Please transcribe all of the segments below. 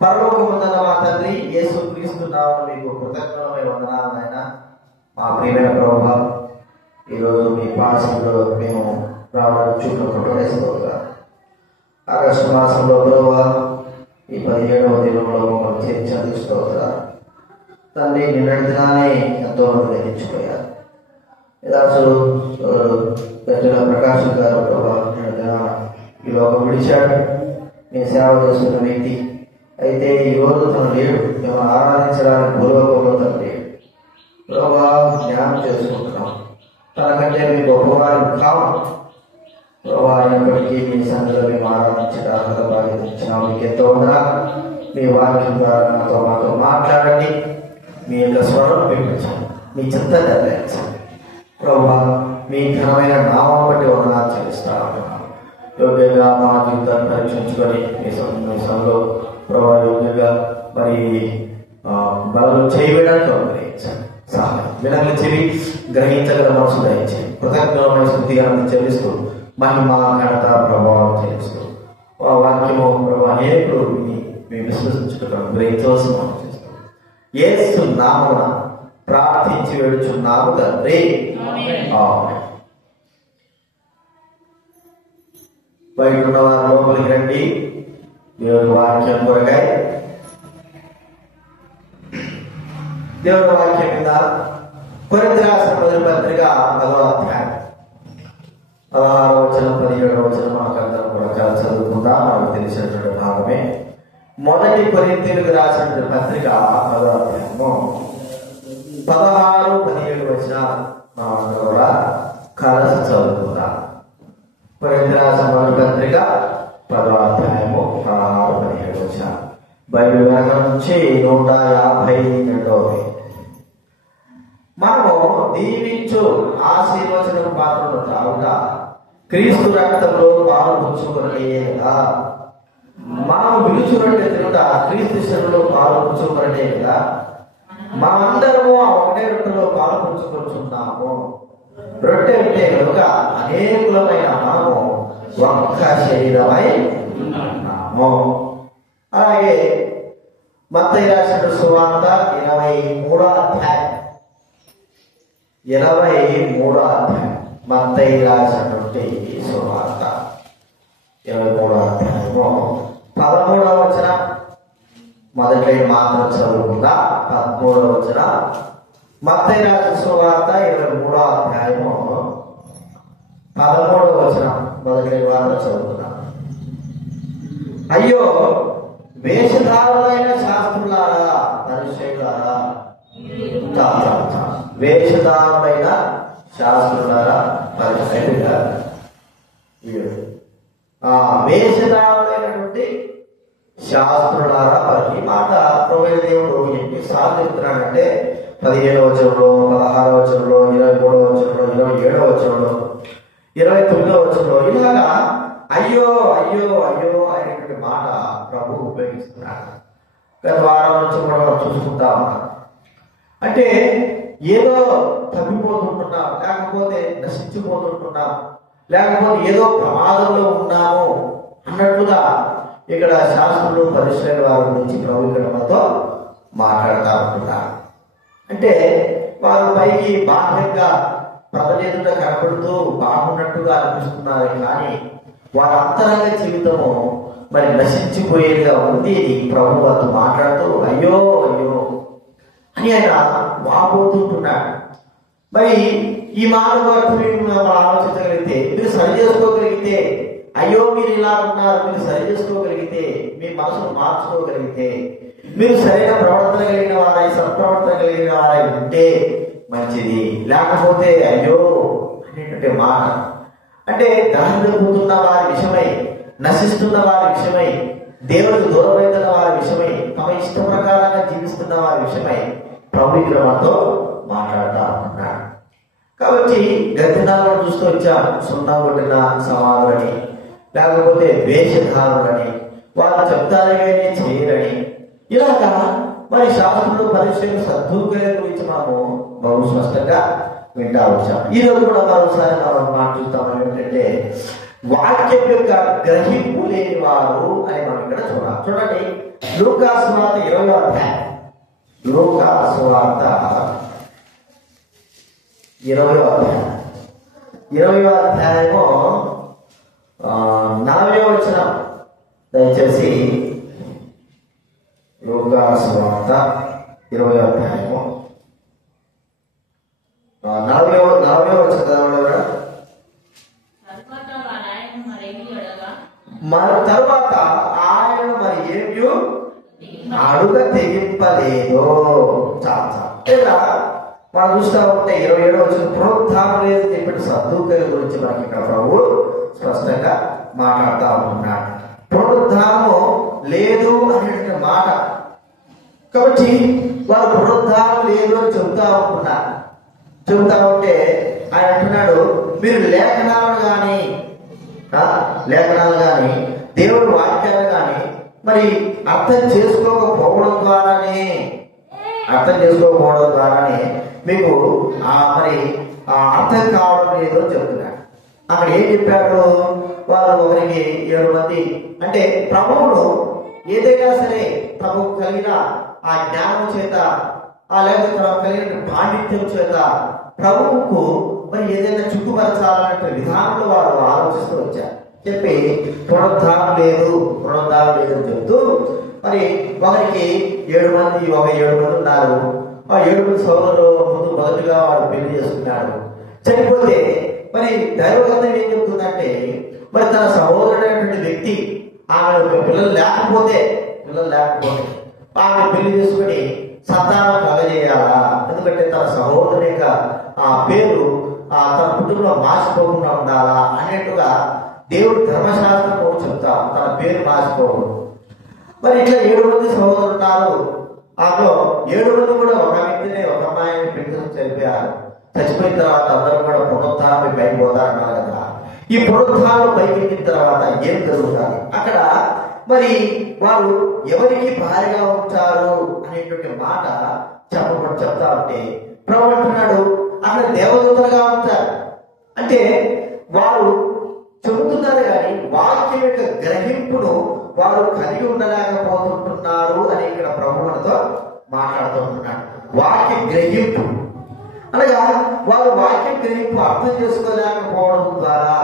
పరలోకమున్న మా తండ్రి యేసుక్రీస్తు నామమున మీకు కృతజ్ఞతమైన వందనాలు నాయన. మా ప్రియమైన ప్రభువా, ఈరోజు మీ పాఠశాలలో మేము రావడం చూడకుండా ఆగస్టు మాసంలో ప్రభువా ఈ 17వ దినంలో మమ్మల్ని చేర్చి స్తోత్ర తండ్రి. నిన్నటి దినాన్ని ఎంతో మంది గ్రహించిపోయారు. అసలు పెద్దల ప్రకాశం గారు ప్రభావ నిన్న దినాన ఈ లోకం విడిచాడు. నేను సేవ చేస్తున్న వ్యక్తి అయితే ఈ రోజు తను లేడు. మేము ఆరాధించడానికి పూర్వకంలో తను లేడు. ప్రభావ జ్ఞానం చేసుకుంటున్నాం. తనకంటే మీ గొప్పవారు కావు ప్రభావ. అయినప్పటికీ మీ సంఘంలో మేము ఆరాధించడానికి బాధ్యత ఇచ్చినాం. మీకు ఎంతో ఉందా మీ వాక్యం ద్వారా మాతో మాట్లాడండి. మీ యొక్క స్వరం వినిపించండి. మీ చింత నిర్ణయించండి ప్రభావ. మీ ఘనమైన నామం బట్టి వందనాలు చెల్లిస్తా ఉంటున్నాను. యోగ్యంగా మా జీవితాన్ని పరీక్షించుకొని మీ సంఘంలో ప్రభావ యోగ్యంగా మరి బలం చేయడానికి అనుగ్రహించండి. సహాయం వినగల చెవి గ్రహించగల మనసు దయచేయండి. కృతజ్ఞమైన స్థుతిగాలను చెల్లిస్తూ మహిమ ఘనత ప్రభావం చెల్లిస్తూ వాక్యము ప్రభావ అనేకులు మేము విశ్వసించుకుంటాం గ్రహించవలసిన మనం చేస్తాం. యేసు నామమున ప్రార్థించి వేడుచున్నాము తండ్రి. ఆమేన్. బయట ఉన్న వారు లోపలికి రండి. దేవుని వాక్యం కొరకై దేవుని వాక్యం కింద కొరింథీ రాసిన మొదటి పత్రిక 10వ అధ్యాయం 16వ వచనం 17వ వచనం మనకందరం కూడా చదువుకుందాం. మనకు తెలిసినటువంటి భాగమే. మొదటి కొరింథీయులకు రాసినటువంటి పత్రిక 10వ అధ్యాయము 16, 17 వచనాలు మనం కూడా కలిసి చదువుకుందాం. కొరింథీ రాసిన మొదటి పత్రిక 10వ అధ్యాయము 16, 17 వచనాలు. బైబిల్ వెనక నుంచి 152. మనము దీవించు ఆశీర్వచనం పాత్రను త్రాగుట క్రీస్తు రక్తంలో పాలు పుచ్చుకొనలేదా? మనం విలుచుకుంటే తిరుగుట క్రీస్తు శరీరంలో పాలు పుచ్చుకొనలే కదా? మనమందరము ఆ ఒకటే రొట్టెలో పాలు పుచ్చుకొచ్చున్నాము. రొట్టె ఉంటే కనుక అనేకులమైన మనము ఒక్క శరీరమై ఉన్నాము. అలాగే మత్తయి రాసిన సువార్త 23వ అధ్యాయం 23వ అధ్యాయం మత్తయి రాసినటువంటి సువార్త 23వ అధ్యాయము 13వ వచనం మొదటి మాత్రం చదువుకుందా. 13వ వచనం మత్తయి రాసిన సువార్త 23వ అధ్యాయము 13వ వచనం మొదటి మాత్రం చదువుకుందా. అయ్యో వేషధారులైన శాస్త్రులారా, పరిచయులారా, వేషధారులైన శాస్త్రులారా, పరిచయులారా, వేషధారులైనటువంటి శాస్త్రులారా. ఈ మాట ప్రభువైన దేవుడు ఎన్నిసార్లు చెప్తున్నాడంటే 15వ వచనంలో, 16వ వచనంలో, 23వ వచనంలో, 27వ వచనంలో, 29వ వచనంలో ఇలాగా అయ్యో అయ్యో అయ్యో అనేటువంటి మాట ప్రభు ఉపయోగిస్తున్నాడు. గత వారం నుంచి కూడా మనం చూసుకుంటా ఉన్నాం. అంటే ఏదో తప్పిపోతుంటున్నాం, లేకపోతే నశించిపోతుంటున్నాం, లేకపోతే ఏదో ప్రమాదంలో ఉన్నాము అన్నట్లుగా ఇక్కడ శాస్త్రులు పరిశ్రమ వారి గురించి ప్రభు ఇక్కడ మనతో మాట్లాడుతూ ఉంటున్నారు. అంటే వారు పైకి బాహ్యంగా ప్రజల కనపడుతూ బాగున్నట్టుగా అనిపిస్తున్నారు, కానీ వారి అంతరంగ జీవితము మరి నశించిపోయేదిగా ఉంది. ప్రభు వారితో మాట్లాడుతూ అయ్యో అయ్యో అని ఆయన వాపోతుంటున్నాడు. మరి ఈ మాట మనం ఆలోచించగలిగితే, మీరు సరి చేసుకోగలిగితే, అయ్యో మీరు ఇలా ఉన్నారు, మీరు సరి చేసుకోగలిగితే, మీ మనసును మార్చుకోగలిగితే, మీరు సరైన ప్రవర్తన కలిగిన వారై, సత్ప్రవర్తన కలిగిన వారై ఉంటే మంచిది. లేకపోతే అయ్యో అనేటువంటి మాట అంటే దారిలో పోతున్న వారి విషయమై, నశిస్తున్న వారి విషయమై, దేవుడికి దూరమవుతున్న వారి విషయమై, తమ ఇష్ట ప్రకారంగా జీవిస్తున్న వారి విషయమై ప్రభు మనతో మాట్లాడుతూ ఉంటున్నాడు. కాబట్టి గతినాలను చూస్తూ వచ్చాం. సున్నా కొట్టిన సమానులని, లేకపోతే వేషధారులని, వాళ్ళు చెప్తారు కానీ చేయరని, ఇలాగా మరి శాస్త్రులు పరిచయం సద్దుపయోగం గురించి మనము బహు స్పష్టంగా వింటా వచ్చాం. ఈ రోజు కూడా మరోసారి మనం మాట చూస్తాం. ఏమిటంటే వాక్యం యొక్క గ్రహింపు లేని వారు అని మనం ఇక్కడ చూడాలి. చూడండి, లూకా సువార్త 20వ అధ్యాయం. లూకా సువార్త 20వ అధ్యాయం. 20వ అధ్యాయము 40వ వచనం. దయచేసి లూకా సువార్త 20వ అధ్యాయము 40వ వచనం చదవడం. తరువాత ఆయన మరి ఏమీ అడుగ తెగింపలేదు. ఇలా మనం చూస్తా ఉంటే 27వ వచనం పునరుద్ధానం లేదు చెప్పిన సద్దూకల గురించి మనకి ఇక్కడ ప్రభు స్పష్టంగా మాట్లాడుతూ ఉంటున్నాడు. పునరుద్ధానము లేదు అనేటువంటి మాట. కాబట్టి వారు పునరుద్ధానం లేదు అని చెబుతా ఉంటున్నారు. చెబుతా ఉంటే ఆయన అంటున్నాడు, మీరు లేఖనాలు కానీ దేవుడి వాక్యాలు కానీ మరి అర్థం చేసుకోకపోవడం ద్వారానే మీకు మరి అర్థం కావడం లేదు అని చెప్తున్నాడు. అక్కడ ఏం చెప్పాడు? వారు ఒకరికి 7 మంది అంటే ప్రభువును ఏదైనా సరే ప్రభువు కలిగిన ఆ జ్ఞానం చేత లేకపోతే తనకు కలిగిన పాండిత్యం చేత ప్రభువుకు మరి ఏదైనా చుట్టుపరచాలనే విధానంలో వారు ఆలోచిస్తూ వచ్చారు. చెప్పి పునరుద్ధానం లేదు అని చెప్తూ మరి ఒకరికి 7 మంది ఉన్నారు. ఆ 7 మంది సోదరులు ముందు మొదటిగా వాడు పెళ్లి చేసుకున్నాడు. చనిపోతే మరి దైవగ్రంథం ఏం చెప్తుందంటే మరి తన సహోదరుడైనటువంటి వ్యక్తి ఆమె పిల్లలు లేకపోతే ఆమె పెళ్లి చేసుకుని సంతానం కలగజేయాలా? ఎందుకంటే తన సహోదరుని యొక్క ఆ పేరు తన కుటుంబంలో మార్చిపోకుండా ఉండాలా అనేట్టుగా దేవుడు ధర్మశాస్త్రం చెప్తా తన పేరు మార్చిపోకూడదు. మరి ఇట్లా 7 మంది సహోదరులు ఉన్నారు. అందులో 7 మంది కూడా ఒక వ్యక్తిని ఒక అమ్మాయిని పెళ్లి చనిపోయారు. చచ్చిపోయిన తర్వాత అందరూ కూడా పునరుద్ధానం పైకి పోతారన్నారు కదా. ఈ పునరుద్ధానం పైకి ఎక్కిన తర్వాత ఏం జరుగుతుంది? అక్కడ మరి వారు ఎవరికి భారీగా ఉంటారు అనేటువంటి మాట చెప్తా ఉంటే ప్రభు అంటున్నాడు అక్కడ దేవదూతలుగా ఉంటారు. అంటే వారు చెబుతున్నారు కానీ వాక్యం యొక్క గ్రహింపును వారు కలిగి ఉండలేకపోతుంటున్నారు అని ఇక్కడ ప్రభు మనతో మాట్లాడుతుంటున్నాడు. వాక్య గ్రహింపు అనగా వారు వాక్య గ్రహింపు అర్థం చేసుకోలేకపోవడం ద్వారా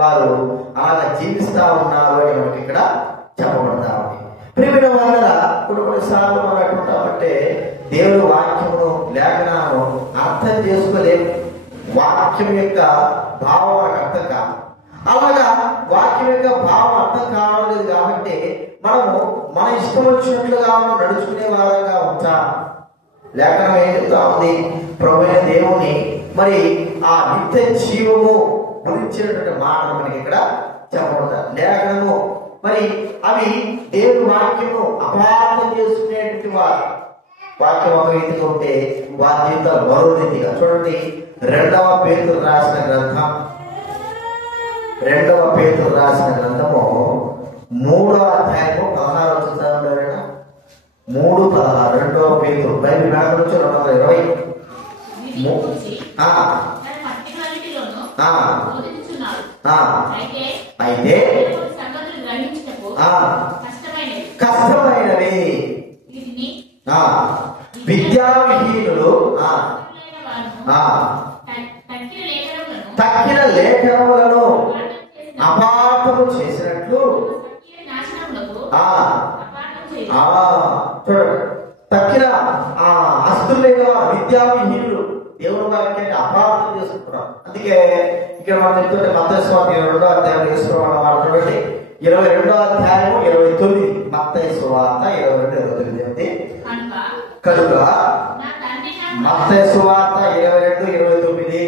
వారు అలా జీవిస్తా ఉన్నారు అని మనకి ఇక్కడ చెప్పబడతా ఉంది. ప్రియమైన వాళ్ళ కొన్నిసార్లు మనం ఎట్లుంటామంటే దేవుడి వాక్యమును లేఖనాలను అర్థం చేసుకోలేము. వాక్యం యొక్క భావం మనకు అర్థం కాదు. అలాగా వాక్యం యొక్క భావం అర్థం కావడం లేదు కాబట్టి మనము మన ఇష్టం వచ్చినట్లుగా మనం నడుచుకునే వారంగా ఉంటాం. లేఖనం ఏం చెప్తా ఉంది? ప్రభువైన దేవుని మరి ఆ నిత్య జీవము గురించినటువంటి మాటలు మనకి ఇక్కడ చెప్పబడతారు. లేఖనము మరి అవి దేవుని వాక్యము అపార్థం చేసుకునేటువంటి వారు. వాక్యం ఒక రీతిగా ఉంటే వారి జీవితాలు మరో రీతిగా. చూడండి 2వ పేతురు రాసిన గ్రంథం 3వ అధ్యాయము 16వ వచనం 3:16 2వ పేతురు బైబిల్ బ్యాగ్ నుంచి 220 అయితే కష్టమైనవి విద్యావిహీనులు తక్కిన లేఖనములను అపార్థము చేసినట్లు చూడండి తక్కిన అస్తులైన విద్యావిహీనులు దేవుని వాక్యాన్ని అపార్థం చేసుకుంటున్నారు. అందుకే ఇక్కడ మనం చెప్తుంటే మత్తయి సువార్త 22వ అధ్యాయం వేసుకోవడం చూడండి 22వ అధ్యాయం 29 మత్తయి సువార్త 22:29 కనుక మత్తయి సువార్త 22:29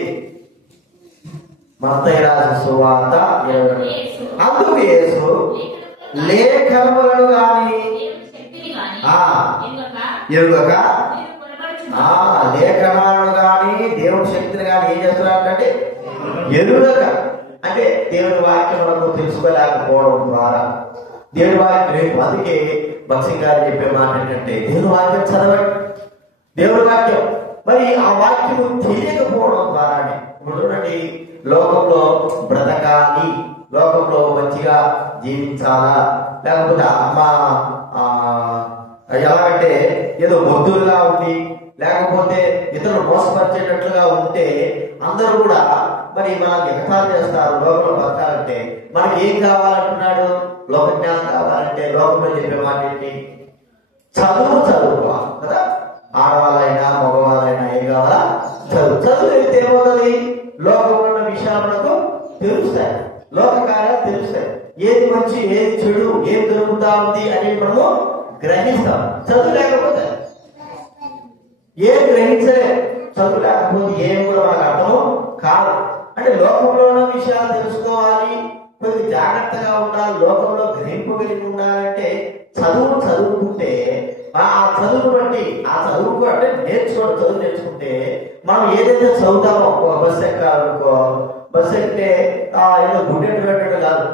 మత్తయి రాసిన సువార్త 22 అందుకు యేసు లేఖనములను గాని ఎరుగక లేఖనాలను గాని దేవుని శక్తిని గాని ఏం చేస్తున్నారంటే ఎరుగక అంటే దేవుని వాక్యం మనకు తెలుసుకోలేకపోవడం ద్వారా దేవుని వాక్యం. అందుకే భక్సింగ్ గారు చెప్పే మాట ఏంటంటే దేవుని వాక్యం చదవండి. దేవుని వాక్యం మరి ఆ వాక్యం తెలియకపోవడం ద్వారానే చూడండి లోకంలో బ్రతకాలి, లోకంలో మంచిగా జీవించాలా, లేకపోతే అమ్మ ఏదో మొద్దులుగా ఉండి లేకపోతే ఇతరులు మోసపరిచేటట్లుగా ఉంటే అందరూ కూడా మరి మనల్ని ఎగతాళి చేస్తారు. లోకంలో బతకాలంటే మనకి ఏం కావాలంటున్నాడు? లోక జ్ఞానం కావాలంటే లోకంలో చెప్పే మాట ఏంటి? చదువుకోవాలి కదా. ఆడవాళ్ళైనా మగవాళ్ళైనా ఏం కావాలా? చదువు అయితే ఏమవుతుంది? లోకంలో ఉన్న విషయాలకు తెలుస్తాయి, లోక కార్యాలు తెలుస్తాయి. ఏది మంచి ఏది చెడు ఏం దొరుకుతా ఉంది అనేది మనము గ్రహిస్తాం. చదువు లేకపోతే ఏం గ్రహించలే. చదువు లేకపోతే ఏం కూడా మనకు అర్థం కాదు. అంటే లోకంలో ఉన్న విషయాలు తెలుసుకోవాలి, కొద్ది జాగ్రత్తగా ఉండాలి, లోకంలో గ్రహింపగలిగి ఉండాలంటే చదువుకుంటే ఆ చదువును బట్టి ఆ చదువుకు అంటే చదువు నేర్చుకుంటే మనం ఏదైతే చదువుతామో ఒక బస్సు ఎక్కాలనుకో, బస్సు ఎక్కితే ఏదో గుడ్డెట్టు పెట్టడం కాదు,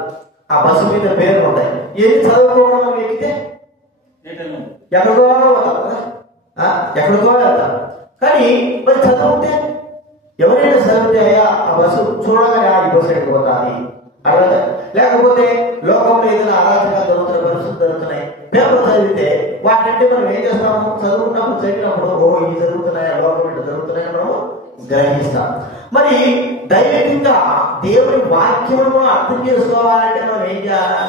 ఆ బస్సు మీద పేర్లు ఉంటాయి. ఏది చదువుకోవడం ఎక్కితే ఎక్కడికో వెళ్తాం. కానీ మరి చదువుకుంటే ఎవరైనా చదివితే ఆ బస్సు చూడగానే ఈ బస్సు ఎక్కిపోతుంది అర్థం. లేకపోతే లోకంలో ఏదైనా అరాచకాలు జరుగుతున్నాయి, పరిస్థితులు జరుగుతున్నాయి, పేపర్ చదివితే వాటింటే మనం ఏం చేస్తాము? చదువుకున్నప్పుడు చదివినప్పుడు ఓహో ఈ జరుగుతున్నాయి, లోకం ఇట్లా జరుగుతున్నాయి మనము గ్రహిస్తాం. మరి దైవికంగా దేవుని వాక్యమును అర్థం చేసుకోవాలంటే మనం ఏం చేయాలి?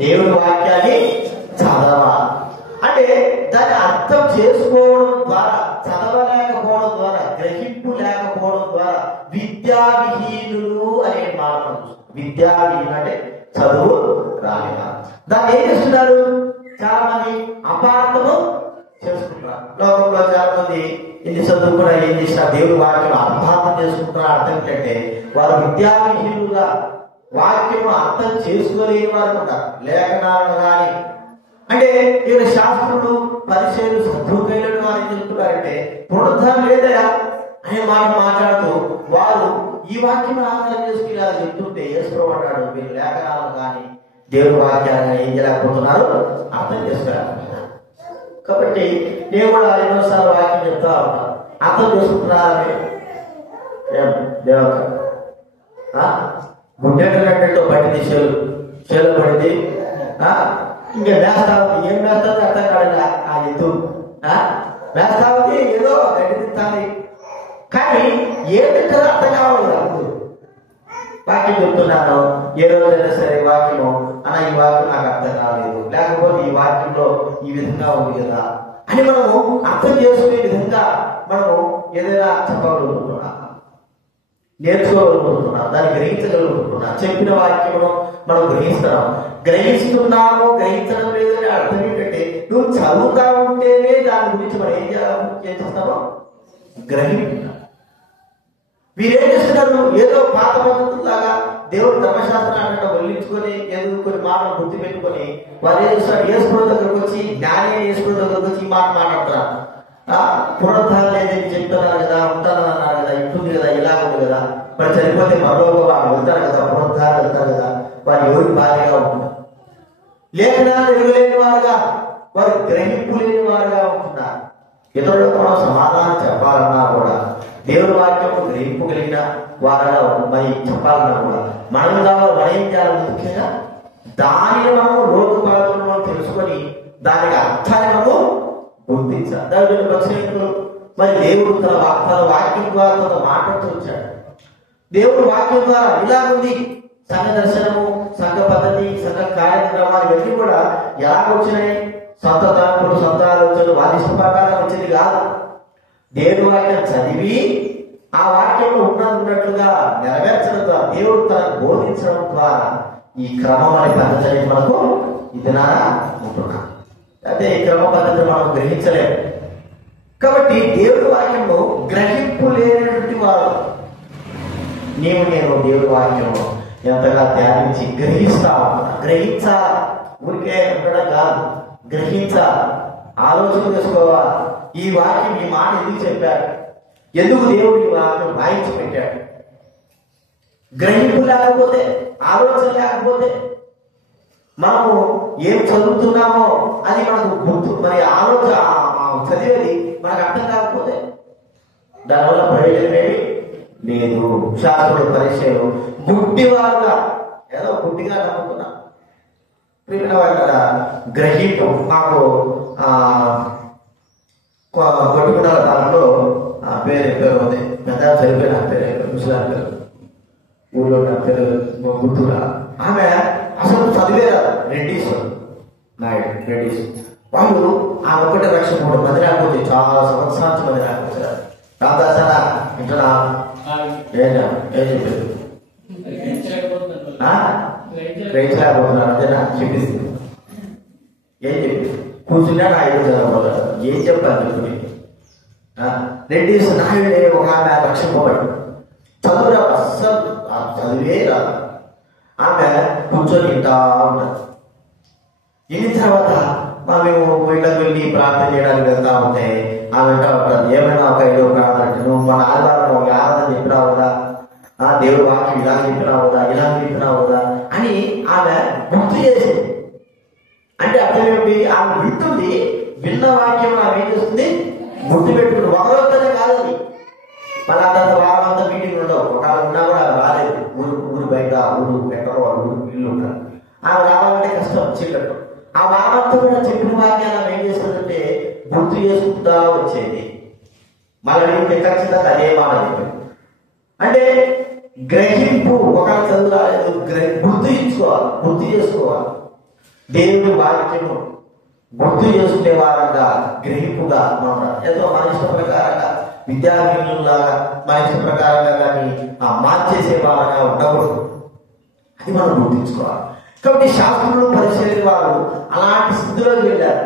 దేవుని వాక్యాన్ని చదవాలి. అంటే దాన్ని అర్థం చేసుకోవడం ద్వారా, చదవలేకపోవడం ద్వారా, గ్రహింపు లేకపోవడం ద్వారా విద్యావిహీనులు అనే మాట. విద్యావిహీన అంటే చదువు రాలేదా. దాన్ని ఏం చేస్తున్నారు? చాలా మంది అపార్థము చేసుకుంటారు. లోకంలో చాలా మంది ఇన్ని చదువుకున్నా ఏం చేసినా దేవుడి వాక్యం అపార్థం చేసుకుంటున్నారు. అర్థం ఏంటంటే వారు విద్యావిహీనులుగా వాక్యము అర్థం చేసుకోలేని వారు ఉంటారు. లేఖనాలను కానీ అంటే ఈయన శాస్త్రులు పరిచయాలు సద్దుకైన వారు చెప్తున్నారంటే పునరుద్ధరణ లేదయా అనే మాట మాట్లాడుతూ వారు ఈ వాక్యం ఆధారం చేసుకుని ఇలా చెప్తుంటే యేసుప్రభువు అంటాడు, మీరు లేఖనాలను కానీ దేవుడి వాక్యాన్ని ఏం చేయలేకపోతున్నారు? అర్థం చేసుకోలేకపోతున్నారు. కాబట్టి నేను కూడా ఎన్నోసార్లు వాక్యం చెప్తా ఉంటాను, అర్థం చేసుకుంటున్నారని. దేవత గుండెతో పట్టింది, చేలు పడింది, ఇంకా వేస్తా ఉంది. ఏం వేస్తుంది అర్థం కాదు. ఆ ఎద్దు వేస్తా ఉంది, ఏదో గడ్డి తింటాలి, కానీ ఏం తింటారో అర్థం కావాలి. అప్పుడు వాక్యం చెప్తున్నాను, ఏ రోజైనా సరే వాక్యము అన్న ఈ వాక్యం నాకు అర్థం కాలేదు, లేకపోతే ఈ వాక్యంలో ఈ విధంగా ఉంది కదా అని మనము అర్థం చేసుకునే విధంగా మనము ఏదైనా చెప్పగలుగుతున్నాం, నేర్చుకోగలుగుతున్నాం, దాన్ని గ్రహించగలుగుతున్నాం. చెప్పిన వాక్యమును మనం గ్రహిస్తున్నాము, గ్రహించడం లేదని అర్థం ఏంటంటే నువ్వు చదువుతా ఉంటేనే దాని గురించి మనం ఏం చేస్తామో గ్రహించున్నాం. వీరేం చేస్తున్నారు? ఏదో పాత పద్ధతులాగా దేవుడు ధర్మశాస్త్రాన్ని వల్లించుకొని ఏదో కొన్ని మాటలు గుర్తు పెట్టుకొని వారు ఏం చేస్తారు? యేసుప్రభువు దగ్గరకు వచ్చి, జ్ఞానే యేసుప్రభువు దగ్గరకు వచ్చి ఈ మాట మాట్లాడతారు. పునరుద్ధరణ లేదని చెప్తున్నారు కదా, ఉంటానన్నారు కదా, ఇట్లుంది కదా, ఇలా ఉంది కదా, మరి చనిపోతే మరొక వాళ్ళు వెళ్తారు కదా, పునరుద్ధరణ వెళ్తారు కదా, వారు ఎవరికి భారీగా ఉంటున్నారు. లేఖనాలు ఎదుగులేని వారుగా, వారు గ్రహింపు లేని వారుగా ఉంటున్నారు. ఇతరులకు మనం సమాధానం చెప్పాలన్నా కూడా దేవుడి వాక్యం గ్రహింపు కలిగిన వారుగా మరి చెప్పాలన్నా కూడా మనం కావాలి. మనం ఏం చేయాలి? ముఖ్యంగా దానిని మనము లోతుపాత్రలో తెలుసుకొని దానికి అర్థాన్ని మనము గుర్తించాలి. దాని పక్షులు మరి దేవుడు తన వాక్యం ద్వారా తన మాట్లాడుతూ వచ్చాడు. దేవుడు వాక్యం ద్వారా ఇలా ఉంది. సంఘ దర్శనము, సంఘ పద్ధతి, సంఘ కార్యక్రమాలు ఇవన్నీ కూడా ఎలా వచ్చినాయి? సొంత తలంపులు, సొంత ఆలోచనలు, వాదిష్ట ప్రకారం వచ్చింది కాదు. దేవుడి వాక్యం చదివి ఆ వాక్యంలో ఉన్నట్టుగా నెరవేర్చడం ద్వారా, దేవుడు తనకు బోధించడం ద్వారా ఈ క్రమం అనే పద్ధతి మనకు ఇదినా ఉంటున్నాం. అయితే ఈ క్రమ పద్ధతి మనం గ్రహించలేము. కాబట్టి దేవుడి వాక్యంలో గ్రహింపు లేనటువంటి వారు నేను దేవుడి వాక్యంలో ఎంతగా ధ్యానించి గ్రహించాలి. ఊరికే ఉండడం కాదు, గ్రహించాలి, ఆలోచన చేసుకోవాలి. ఈ వాక్యం ఈ మాట ఎందుకు చెప్పాడు, ఎందుకు దేవుడు ఈ వాక్యం రాయించి పెట్టాడు. గ్రహింపు లేకపోతే, ఆలోచన లేకపోతే మనము ఏం చదువుతున్నామో అది మనకు గుర్తు, మరి ఆలోచన చదివేది మనకు అర్థం కాకపోతే దానివల్ల ప్రయోజనమేమి లేదు. శాస్త్రుడు పరిచయం గుడ్డివారుగా ఏదో గుడ్డిగా నమ్ముతున్నా ప్రియమైన వాళ్ళ గ్రహింపు. మాకు కొట్టుకుంటాల కాలంలో ఆ పేరు ఉంది పెద్ద చదిపోయిన పేరు ముసలాం పేరు ఊళ్ళో నా పేరు గుర్తుగా ఆమె అసలు చదివేరా రెడ్డిస్ నాయుడు రెడ్డిస్ వాళ్ళు ఆ ఒక్కటే 1,300,000 మంది రాకపోతే చాలా సంవత్సరాల మంది రాకపోతారు రాదాసారా ఇంట్లో ఏం చెప్పారు గ్రహించలేకపోతున్నారు అదేనా చెప్పింది ఏం చెప్పి కూర్చున్నా నాయుడు చదవగలరు ఏం చెప్పాలి చెప్పి రెడ్డిస్ నాయుడే ఒక ఆమె రక్షింపబడు చదువురా అస్సలు చదివే రాదు ఆమె కూర్చొని ఇంటా ఉంటారు ఇన్ని తర్వాత మేము ఇళ్ళకి వెళ్ళి ప్రార్థన చేయడానికి వెళ్తా ఉంటే ఆమె వెంట ఉంటారు ఏమైనా ఒక 5 ప్రార్థన అంటే నువ్వు మన ఆదివారం ఒక ఆరాధన చెప్పినావు కదా దేవుడు వాక్యం ఇలా చెప్పినావు కదా ఇలా చెప్పినావు కదా అని ఆమె గుర్తు చేసింది. అంటే అర్థం ఏమిటి? ఆమె వింటుంది, విన్న వాక్యం ఆమె ఏం చేస్తుంది గుర్తు పెట్టుకుంటుంది. ఒకరోజునే కాదని మళ్ళీ అంత వారం అంతా మీటింగ్ ఉండవు. ఒకవేళ ఉన్నా కూడా ఆమె రాలేదు. ఊరు బయట ఊరు ఎక్కడో ఊరు ఇల్లు ఉంటారు. ఆమె రావాలంటే కష్టం చీకట్టు. ఆ వారంతో కూడా చెప్పిన వాక్యాన్ని ఆమె ఏం చేస్తుందంటే గుర్తు చేసుకుంటా వచ్చేది. మళ్ళీ ఖచ్చితంగా అదే మాట చెప్పింది. అంటే గ్రహింపు ఒక చదువు రాలేదు, గుర్తు చేసుకోవాలి. దేవుని వాక్యము గుర్తు చేసుకునే వారంగా గ్రహింపుగా మనం ఏదో మన ఇష్ట ప్రకారంగా విద్యార్థులాగా మన ఇష్ట ప్రకారంగా కానీ మార్చేసే వారంగా ఉండకూడదు. అది మనం గుర్తించుకోవాలి. కాబట్టి శాస్త్రులు పరిశీలన వారు అలాంటి స్థితిలోకి వెళ్ళారు.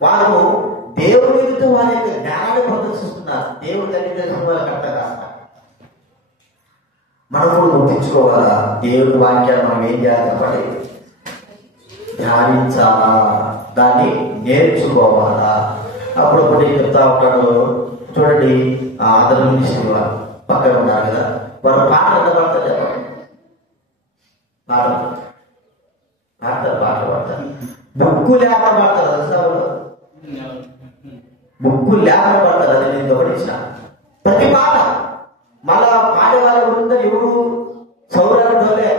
వారు దేవుడి ఎదుట వారి యొక్క జ్ఞానాన్ని ప్రదర్శిస్తున్నారు. దేవుడి దగ్గర తెలిసిన వాళ్ళకి అర్థం కాదు. మనం కూడా గుర్తించుకోవాలా? దేవుడి వాక్యాన్ని మనం ఏం చేయాలి చెప్పండి? ధ్యానించాలా, దాన్ని నేర్చుకోవాలా. అప్పుడప్పుడు చెప్తా ఉంటాడు చూడండి, అతను మినిస్టర్ వారు పక్కన ఉన్నారు కదా, వారు పాటలు ఎంత పడతారు చెప్పండి? పాటలు పడతారు. బుక్కు లేకుండా పడతారు అసలు, బుక్కు లేకుండా పడతారు. అది నేను గమనించిన ప్రతి పాట మళ్ళా పాడే వాళ్ళ గురించి ఎవరు చదువురాని వాళ్ళే,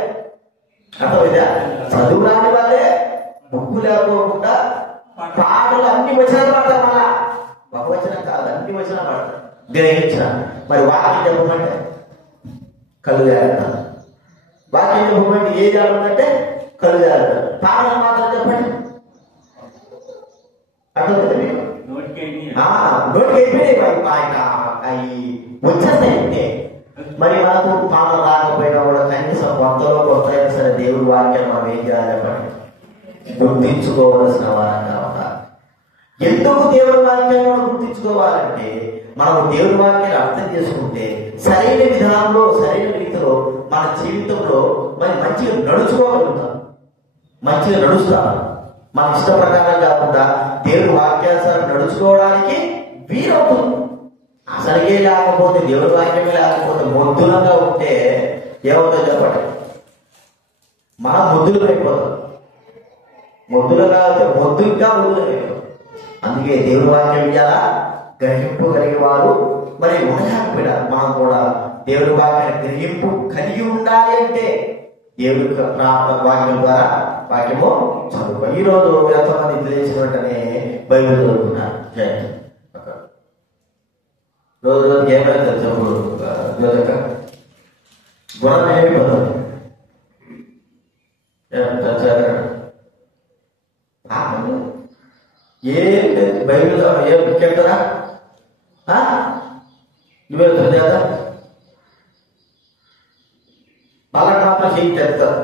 అర్థమైందా? చదువు రాని వాళ్ళే బుక్కు లేకోకుండా పాటలు అన్ని వచనాలు పడతారు. మళ్ళా ఒక వచనం కాదు, అన్ని వచనాలు పడతారు. గ్రహించిన మరి వాక్యం చెప్పమంటే కళ్ళు జాగ్రత్త, వాక్యం చెప్పమంటే ఏ జాగ్రత్త కళ్ళు జాగ్రత్త. పాటలు మాత్రం చెప్పండి అర్థమైంది మీకు? నోటికి అయిపోయినాయి అవి వచ్చేస్తాయి. మరి మనకు పాటలు రాకపోయినా కూడా కనీసం కొత్తైనా సరే దేవుడి వాక్యాన్ని మనం ఏం చేయాలి చెప్పండి? గుర్తించుకోవలసిన వారంగా ఉండాలి. ఎందుకు దేవుడి వాక్యాన్ని మనం గుర్తించుకోవాలంటే మనం దేవుడి వాక్యాన్ని అర్థం చేసుకుంటే సరైన విధానంలో సరైన రీతిలో మన జీవితంలో మరి మంచిగా నడుచుకోగలుగుతాం, మంచిగా నడుస్తాం. మన ఇష్ట ప్రకారం కాకుండా దేవుడి వాక్యానుసారం నడుచుకోవడానికి వీలవుతుంది. అసలుగే లేకపోతే దేవుడి వాక్యమే లేకపోతే మొద్దులంగా ఉంటే ఏమవుతుందో చెప్పండి? మనం మొద్దులు అయిపోతాం. మొద్దులుగా అయితే మొద్దుగా అయిపోతాం. అందుకే దేవుడి వాక్యం ఇయ్యాలా, గ్రహింపు కలిగే వారు మరి ఉండలేకపోయినారు. మనం కూడా దేవుడి వాక్యాన్ని గ్రహింపు కలిగి ఉండాలి అంటే దేవుడి ప్రార్థన వాక్యం ద్వారా వాక్యము చదువు. ఈ రోజు ఎంతమంది తెలిసిన వెంటనే బైబిల్ చదువుతున్నారు? రోజు రోజుకి ఏమైనా తెలుసు రోజక గుణం ఏమైపోతుంది? ఏ బైబిల్ ఏ బుక్ చెప్తారా? నువ్వే చదివేదా? వాళ్ళకి మాత్రం చేయి చెప్తారు,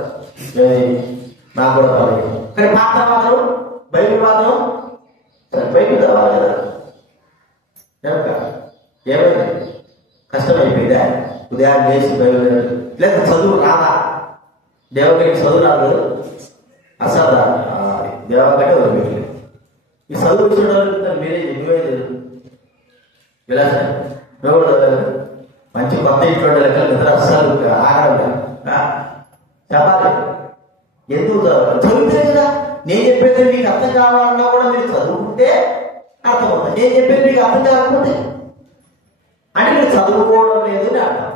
నాకు కూడా పర్లేదు. కానీ పాత్ర మాత్రం బైబిల్ మాత్రం బైబిల్ చదవాలి కదా. ఏమైంది? కష్టమైపోయిందా? ఉదయాన్ని చేసి బైబిల్ లేదా చదువు రాదా? దేవకడికి చదువు రాదు అసలు రాదు. దేవకటే వదిలిపెట్టి ఈ చదువు చూడాలి మీరే నువ్వే ఇలా నువ్వు మంచి కొత్త ఇంట్లో నిద్ర అస్సలు ఆగడం చెప్పాలి. ఎందుకు చదివితే కదా నేను చెప్పేది మీకు అర్థం కావాలన్నా కూడా మీరు చదువుకుంటే అర్థమవుతుంది. నేను చెప్పేది మీకు అర్థం కాకపోతే అంటే మీరు చదువుకోవడం లేదు అని అర్థం.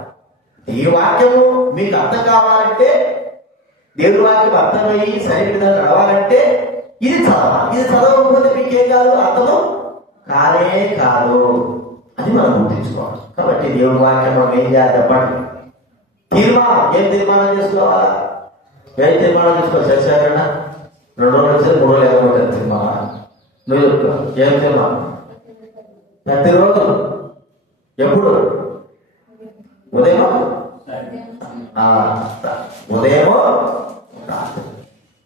ఈ వాక్యము మీకు అర్థం కావాలంటే, దేవుడి వాక్యం అర్థమయ్యి సరైన విధంగా నడవాలంటే ఇది చదవాలి. ఇది చదవకపోతే మీకేం కాదు, అర్థము కానే కాదు. అది మనం గుర్తించుకోవాలి. కాబట్టి దేవుడి వాక్యం మనం ఏం చేయాలి చెప్పండి? ఏం తీర్మానం చేసుకోవాలా? ఏం తీర్మానం చేసుకోవాలి? చేశారన్నా 2 రోజులు వచ్చేది 3 రోజులు 50 తీర్మానం. నువ్వు చెప్తా ఏం తీర్మానం? ప్రతిరోజు ఎప్పుడు? ఉదయం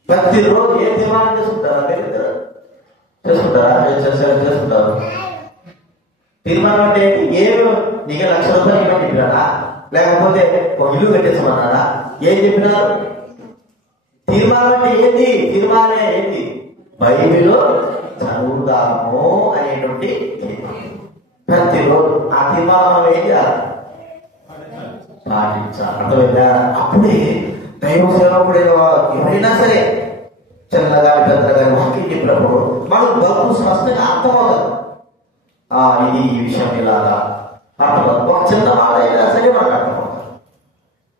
ప్రతిరోజు ఏం తీర్మానం చేసుకుంటారా? చేసుకుంటారా? చేసుకుంటారు. తీర్మానం అంటే ఏమి? నీకు 1,00,000 రూపాయలు ఇవ్వని చెప్పినారా? లేకపోతే ఒక ఇల్లు కట్టేసుకోమన్నారా? ఏం చెప్పినారు? తీర్మానం అంటే ఏంటి? తీర్మానం ఏంటి? బైబిల్ చదువుతాము అనేటువంటి ప్రతిరోజు ఆ తీర్మానం ఏం చేయాలి? పాటించాలి. అర్థమైందా? అప్పుడే దైవ సేవకుడు ఎవరైనా సరే చిన్నగా పెద్దగా వాక్యం చెప్పినప్పుడు మనకు బహు స్పష్టంగా అర్థమవుతుంది. ఇది ఈ విషయం ఇలాగా అర్థమవుతుంది. ఒక చిన్న మాట అయినా సరే మనకు అర్థమవుతుంది.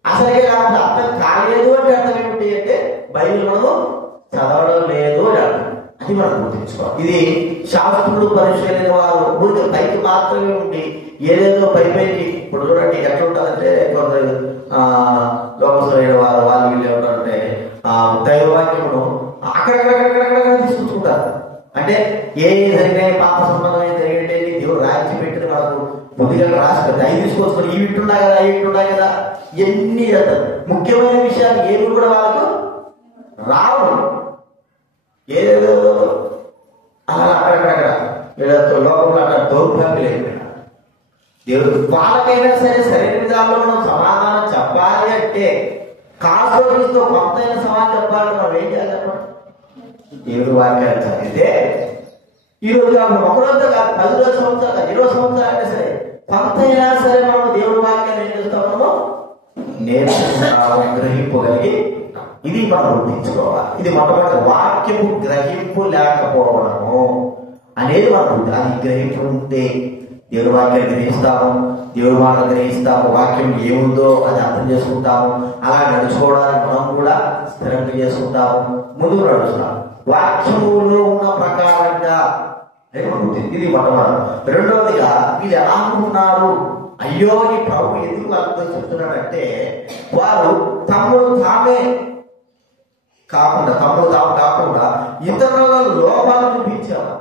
అసలుకే కాకుండా అర్థం కాలేదు అంటే అర్థం ఏమిటి అంటే బైబిల్ మనము చదవడం లేదు అని అర్థం. అది మనం గుర్తించుకోవాలి. ఇది శాస్త్రులు పరిశీలన వారు ఊరికి పైకి మాత్రమే ఉండి ఏదేదో పైకి ఇప్పుడు చూడండి ఎట్లా ఉంటుందంటే కొందరు లోకసమైన వారు వాళ్ళు వీళ్ళు ఏమంటారంటే దైవవాక్యమును అక్కడక్కడ తీసుకుంటారు. అంటే ఏ జరిగిన పాప సంబంధమైన జరిగితే దేవుడు రాయించి పెట్టిన మనకు బుద్ధిగా రాసి అవి తీసుకొచ్చుకొని ఈ వింటున్నాయి కదా ఎన్ని చేస్తారు. ముఖ్యమైన విషయాలు ఏమి కూడా వాళ్ళకు రావు. ఏదేదో అలా అక్కడక్కడ వీళ్ళతో లోకంలో అక్కడ దౌర్భాగ్యం లేదు. దేవుడు వాళ్ళకైనా సరే సరైన విధానంలో మనం సమాధానం చెప్పాలి అంటే కాస్తో కొంతైన సమాధానం చెప్పాలని మనం ఏం చేయాలి? దేవుడు వాక్యాలు చదివితే ఈరోజు ఒకరోజు కాదు 10 సంవత్సరాలు 20 సంవత్సరాలు అయినా సరే కొంతైనా సరే మనం దేవుడి వాక్యాన్ని ఏం చేస్తామో నేర్చుకుంటాము, గ్రహింపగలిగి. ఇది మనం గుర్తించుకోవాలి. ఇది మొట్టమొదటి వాక్యము గ్రహింపు లేకపోవడము అనేది మనం అది గ్రహింపు ఉంటే దేవుడి వాక్యాన్ని గ్రహిస్తాము, దేవుడి మాట గ్రహిస్తాము, వాక్యం ఏముందో అది అర్థం చేసుకుంటాము, అలా నడుచుకోవడానికి మనం కూడా స్థిరంగా చేసుకుంటాము, ముందుకు నడుస్తాము వాక్యములో ఉన్న ప్రకారంగా. ఇది మొట్టమొదటి. రెండవదిగా వీళ్ళు ఎలా అనుకున్నారు? అయ్యో ఈ ప్రభు ఎందుకు అర్థం చెప్తున్నాడంటే వారు తమ్ముడు తాము కాకుండా ఇతరుల లోపాలను చూపించారు.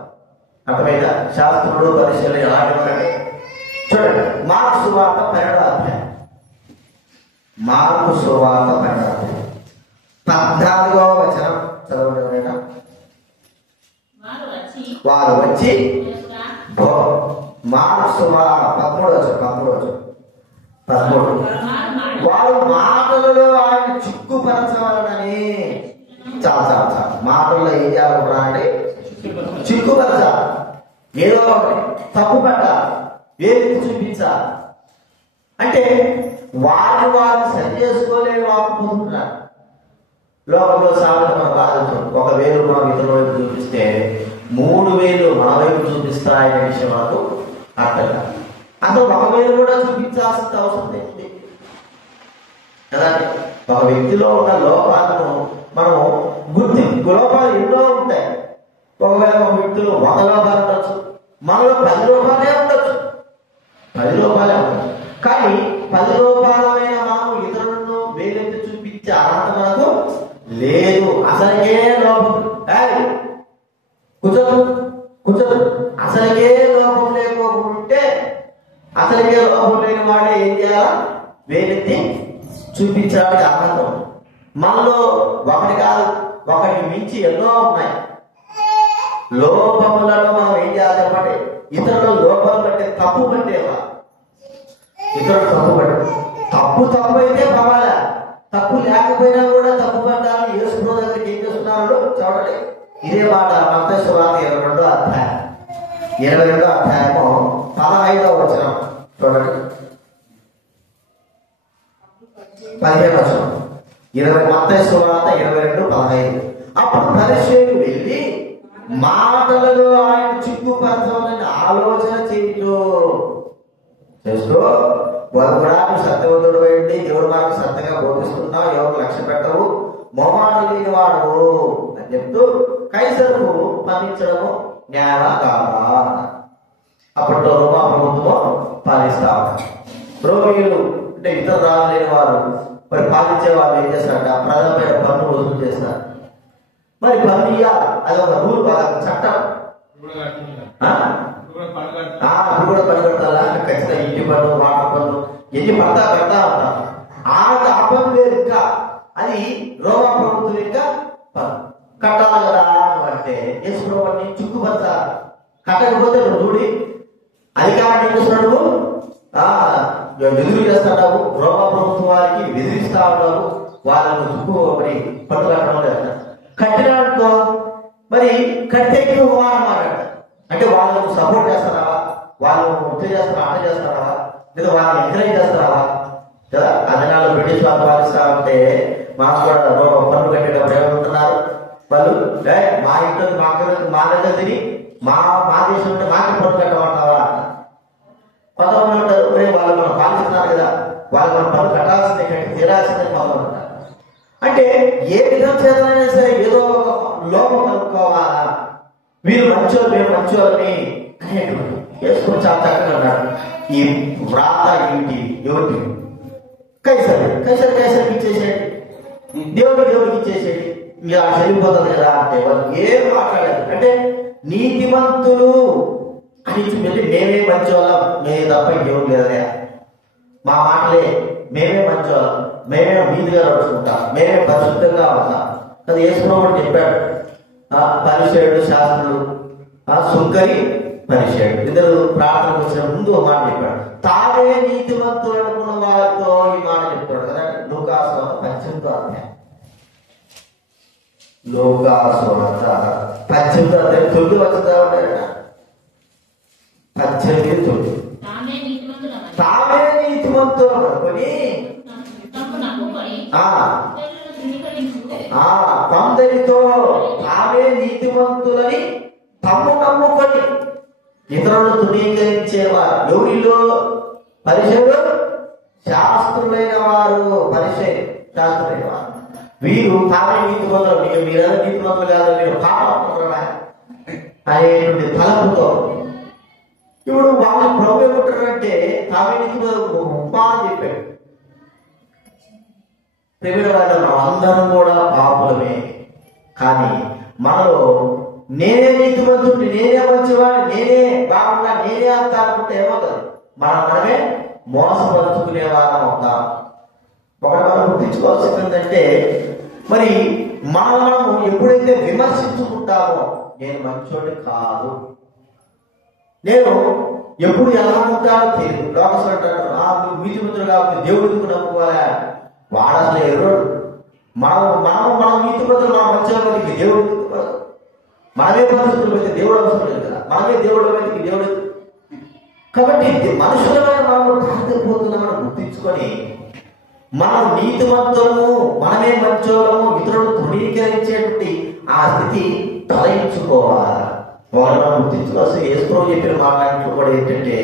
అర్థమైనా? శాస్త్రుడు పరిశీలన ఎలాంటి ఉందంటే చూడండి. మార్కు సువార్త 12వ అధ్యాయం 14వ వచనం చదవడం. వారు వచ్చి మార్కు సువార్త 13 వారు మాటలలో ఆయన చిక్కుపరచవాలని చాలా మాటల్లో ఏం చేయాలనుకున్నా అంటే చిక్కుపరచాలి, ఏదో తప్పు పెట్టాలి, వేదిక చూపించాలి. అంటే వారు సరి చేసుకోలేని వారు పొందుతున్నారు. లోకంలో సామెత మనం బాధించాం. 1,000 మనం ఇతరుల వైపు చూపిస్తే 3,000 మన వైపు చూపిస్తాయనే విషయం మనకు అర్థం కాదు. అసలు 1,000 కూడా చూపించాల్సిన అవసరం లేదు కదా. ఒక వ్యక్తిలో ఉన్న లోపాలను మనం లోపాలు ఎన్నో ఉంటాయి. ఒకవేళ ఒక వ్యక్తిలో 100 లోపాలు ఉండొచ్చు, మనలో 10 లోపాలే ఉండొచ్చు. కానీ 10 లోపాలమైన మనం ఇతరులను వేలెత్తి చూపించే అర్హత మనకు లేదు. అసలుకే లోపం కూర్చోదు. అసలుకే లోపం లేకపోకుంటే అసలుకే లోపం లేని వాడే ఏం చేయాలా? వేలెత్తి చూపించడానికి అర్హత. మనలో ఒకటి కాదు, ఒకటి మించి ఎన్నో ఉన్నాయి. లోపములను మనం ఏం చేయాలి చెప్పండి? ఇతరుల లోపాలు బట్టే తప్పు పట్టేవా? ఇతరులు తప్పు అయితే పర్వాలే, తప్పు లేకపోయినా కూడా తప్పు పట్టాలని యేసు దగ్గరికి ఏం చేస్తున్నారు చూడండి. ఇదే మాట మత్తయి సువార్త 22వ అధ్యాయం 15వ వచనం చూడండి. 15వ వచనం మత్తయి సువార్త 22:15. అప్పుడు పరిసయ్యులు వెళ్ళి మాటలలో ఆయన చిక్కుపరచాలని ఆలోచన చేస్తూ వారు కూడా సత్యవంతుడు అయింది, దేవుడు మనకు సత్యంగా బోధిస్తున్నావు, ఎవరు లక్ష్య పెట్టవు, మొహమాట లేని వాడు అని చెప్తూ కైసరుకు పంపించడము న్యాయమా కాదా? అప్పట్లో రోమా ప్రభుత్వం పాలిస్తా ఉన్నారు. రోమిలు అంటే ఇతర రాలేని వారు మరి పాలించే వాళ్ళు ఏం చేస్తారంటే ఆ ప్రజలపైన పన్ను వసూలు చేస్తారు. మరి పన్ను ఇవ్వాలి, అదొక రూల్, అదొక చట్టం. ఇప్పుడు కూడా పన్ను కట్టాలా? ఖచ్చితంగా ఇంటి పన్ను, వాటర్ పన్ను, ఎన్ని కడతా ఉంటాం. ఆ పన్ను లేదు, ఇంకా అది రోమా ప్రభుత్వం ఇంకా కట్టాలి కదా అంటే యేసుప్రభువుని చుక్కుపడతారు. కట్టకపోతే రూఢి అధికారాన్ని ఏం చేస్తున్నాడు, ఎదురు చేస్తున్నావు. రోమా ప్రభుత్వం వారికి బెదిరిస్తా ఉన్నావు, వాళ్ళను చుక్కు మరి పన్ను కట్టడం లేదు. కట్టినాడుకో మరి కట్టే మాట్లాడతారు. అంటే వాళ్ళను సపోర్ట్ చేస్తున్నావా, వాళ్ళను ముద్ద చేస్తున్నావా, అన్న చేస్తున్నావా, లేదా వాళ్ళని ఎంకరేజ్ చేస్తున్నావా కదా. అదనాలు బ్రిటిష్ వాళ్ళు పాలిస్తా ఉంటే మాకు కూడా పన్ను కట్టేటప్పుడు ఏమంటున్నారు వాళ్ళు, మా ఇంట్లో మా దగ్గర తిని మా దేశంలో మాకే పన్ను కట్టమంటావా. కొంతమంది ఉంటారు, వాళ్ళు మనం పాలిస్తున్నారు కదా, వాళ్ళు మనం పన్ను కట్టాల్సిందే, కట్టి తీరాల్సిందే కొంతమంది ఉంటారు. అంటే ఏ విధం చేతనైనా సరే ఏదో లోపం కనుక్కోవాలా, వీరు మంచోళ్ళు మేము మంచోళ్ళని అనేటువంటి వేసుకొని చాలా చక్కగా అన్నాడు. ఈ వ్రాత ఏమిటి, ఎవరికి కైసరికి ఇచ్చేసేయండి, దేవుడికి ఇచ్చేసేయండి, మీరు ఆ చెల్లిపోతుంది కదా అంటే వాళ్ళు ఏం మాట్లాడారు. అంటే నీతిమంతులు అని వెళ్ళి మేమే మంచోళ్ళం, మేము తప్ప ఇంకేం లేదనే మా మాటలే, మేమే మంచోళ్ళం, మేమే వీధిగా నడుచుకుంటాం, మేమే పరిశుద్ధంగా ఉంటాం. అది యేసుప్రభువు చెప్పాడు. పరిసేయుడు శాస్త్రులు, సుంకరి పరిసేయుడు ఇద్దరు ప్రార్థనకు వచ్చిన ముందు ఒక మాట చెప్పాడు. తానే నీతిమంతులు అనుకున్న వారితో ఈ మాట చెప్తాడు కదా. లూకాసు 18వ అధ్యాయం, లూకాసు 18వ అధ్యాయం 9 వచనం ఉంటాయట. 18:9 తామే నీతిమంతులు అనుకొని కొందరితో తామే నీతిమంతులని తమ్ము నమ్ముకొని ఇతరులను తృణీకరించేవారు. ఎవరిలో? పరిచయుడు, శాస్త్రులైన వారు. శాస్త్రులైన వారు వీరు తామే నీతిమంతులు, మీరేదో నీతిమంతులు కాదు, మీరు పాపడుతున్నారా అనేటువంటి తలపుతో ఇప్పుడు వాళ్ళు ప్రభు ఏమంటారంటే తామే నీతిమంతులు ఉపా అని చెప్పాడు. ప్రేమిల వాళ్ళు మనం అందరం కూడా పాపులమే, కానీ మనలో నేనే నీతిమంతుడిని, నేనే మంచివాడిని, నేనే బాగున్నా, నేనే అంతా అనుకుంటే ఏమవుతుంది, మనమే మోసపరుచుకునే వారం అవుతాం. ఒకటి మనం గుర్తించుకోవాల్సింది ఏంటంటే మరి మనం ఎప్పుడైతే విమర్శించుకుంటామో నేను మంచోడిని కాదు, నేను ఎప్పుడు ఎలా ఉంటానో తెలియదు. లోకస్తులు అంటారు నువ్వు నీతిమంతుడు కాబట్టి దేవుడికి నమ్ముకోవాలా, వాడలే ఎరుడు. మనం నీతిమంతులు, మనం మంచిగా దేవుడు, మనమే పరిస్థితులు అయితే దేవుడు అవసరం లేదు కదా, మనమే దేవుడు అయితే దేవుడు. కాబట్టి మనుషులమైన మనం కాకపోతున్నామని గుర్తించుకొని మనం నీతిమంతులము, మనమే మంచోళము, ఇతరులను తృణీకరించేటువంటి ఆ స్థితి తొలగించుకోవాలి. మనం గుర్తించుకోవాల్సి యేసుప్రభువు చెప్పిన మాటలు కూడా ఏంటంటే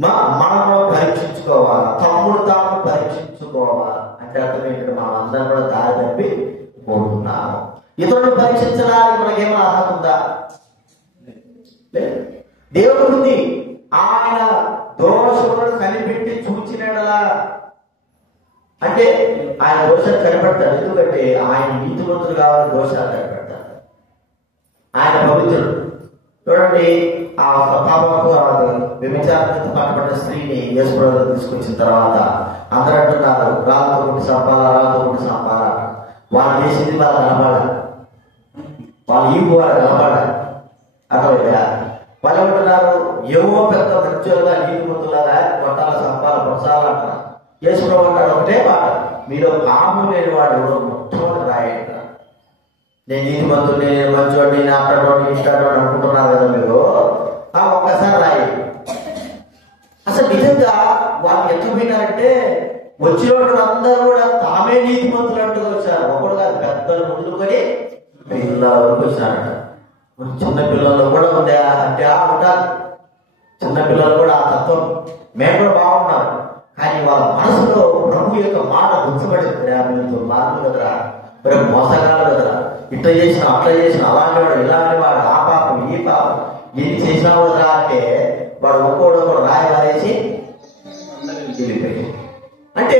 మనం పరీక్షించుకోవాలి, తమ్ముడు తాము పరీక్షించుకోవాలి. అంటే అర్థం ఏంటంటే మనం అందరం కూడా దారి తప్పి పోతున్నాము. ఇతరులను పరీక్షించడానికి మనకేమో అర్హత ఉందా? దేవుడు ఉంది, ఆయన దోషములను కనిపెట్టి చూచినలా అంటే ఆయన దోషాలు కనిపెడతాడు. ఎందుకంటే ఆయన నీతిమంతుడు కావాలి, దోషాలు కనిపెడతాడు. ఆయన పవిత్రుడు. చూడండి, ఆ పాపకు వ్యభిచారంతో పట్టబడిన స్త్రీని యేసుప్రభువు తీసుకొచ్చిన తర్వాత అందరూ అంటున్నారు రాళ్ళతో కొట్టి సంపాలా. వాళ్ళు చేసింది వాళ్ళు కనపడాలి, వాళ్ళు ఈ వాళ్ళు కనపడాలి. అర్థమైందా? వాళ్ళు ఏమంటున్నారు, ఏవో పెద్ద మంచోళ్ళగా నీతిమంతులాగా కొట్టాల సంపాల పొంచాలా అంటారు. యేసుప్రభువు అంటాడు ఒకటే మాట, మీరు పాపం లేని వాడు మొట్టమొదటి రాయంట. నేను నీతిమంతుడిని, నేను మంచోడిని, నేను అట్టడోని ఇట్టడోని అనుకుంటున్నారు కదా మీరు, ఒక్కసారి రాయి. అసలు నిజంగా వాళ్ళు ఎట్లా పోయినారంటే వచ్చిన అందరూ కూడా తామే నీతిమంతులు అంటూ వచ్చారు. ఒకడు కాదు, పెద్దలు ముందుకొని పిల్లల వరకు వచ్చినారంట. చిన్న పిల్లలు కూడా ఉండే అంటే ఉంటారు, చిన్న పిల్లలు కూడా ఆ తత్వం మేము కూడా బాగున్నారు. కానీ వాళ్ళ మనసులో ప్రభు యొక్క మాట గుర్తుపడింది. మార్పులు కదరా, రేపు మోసగాలు కదరా, ఇట్లా చేసిన అట్లా చేసిన అలాంటి వాడు ఇలాంటి వాడు, ఆ పాపం ఈ పాపం ఎన్ని చేసినా కదరా అంటే అంటే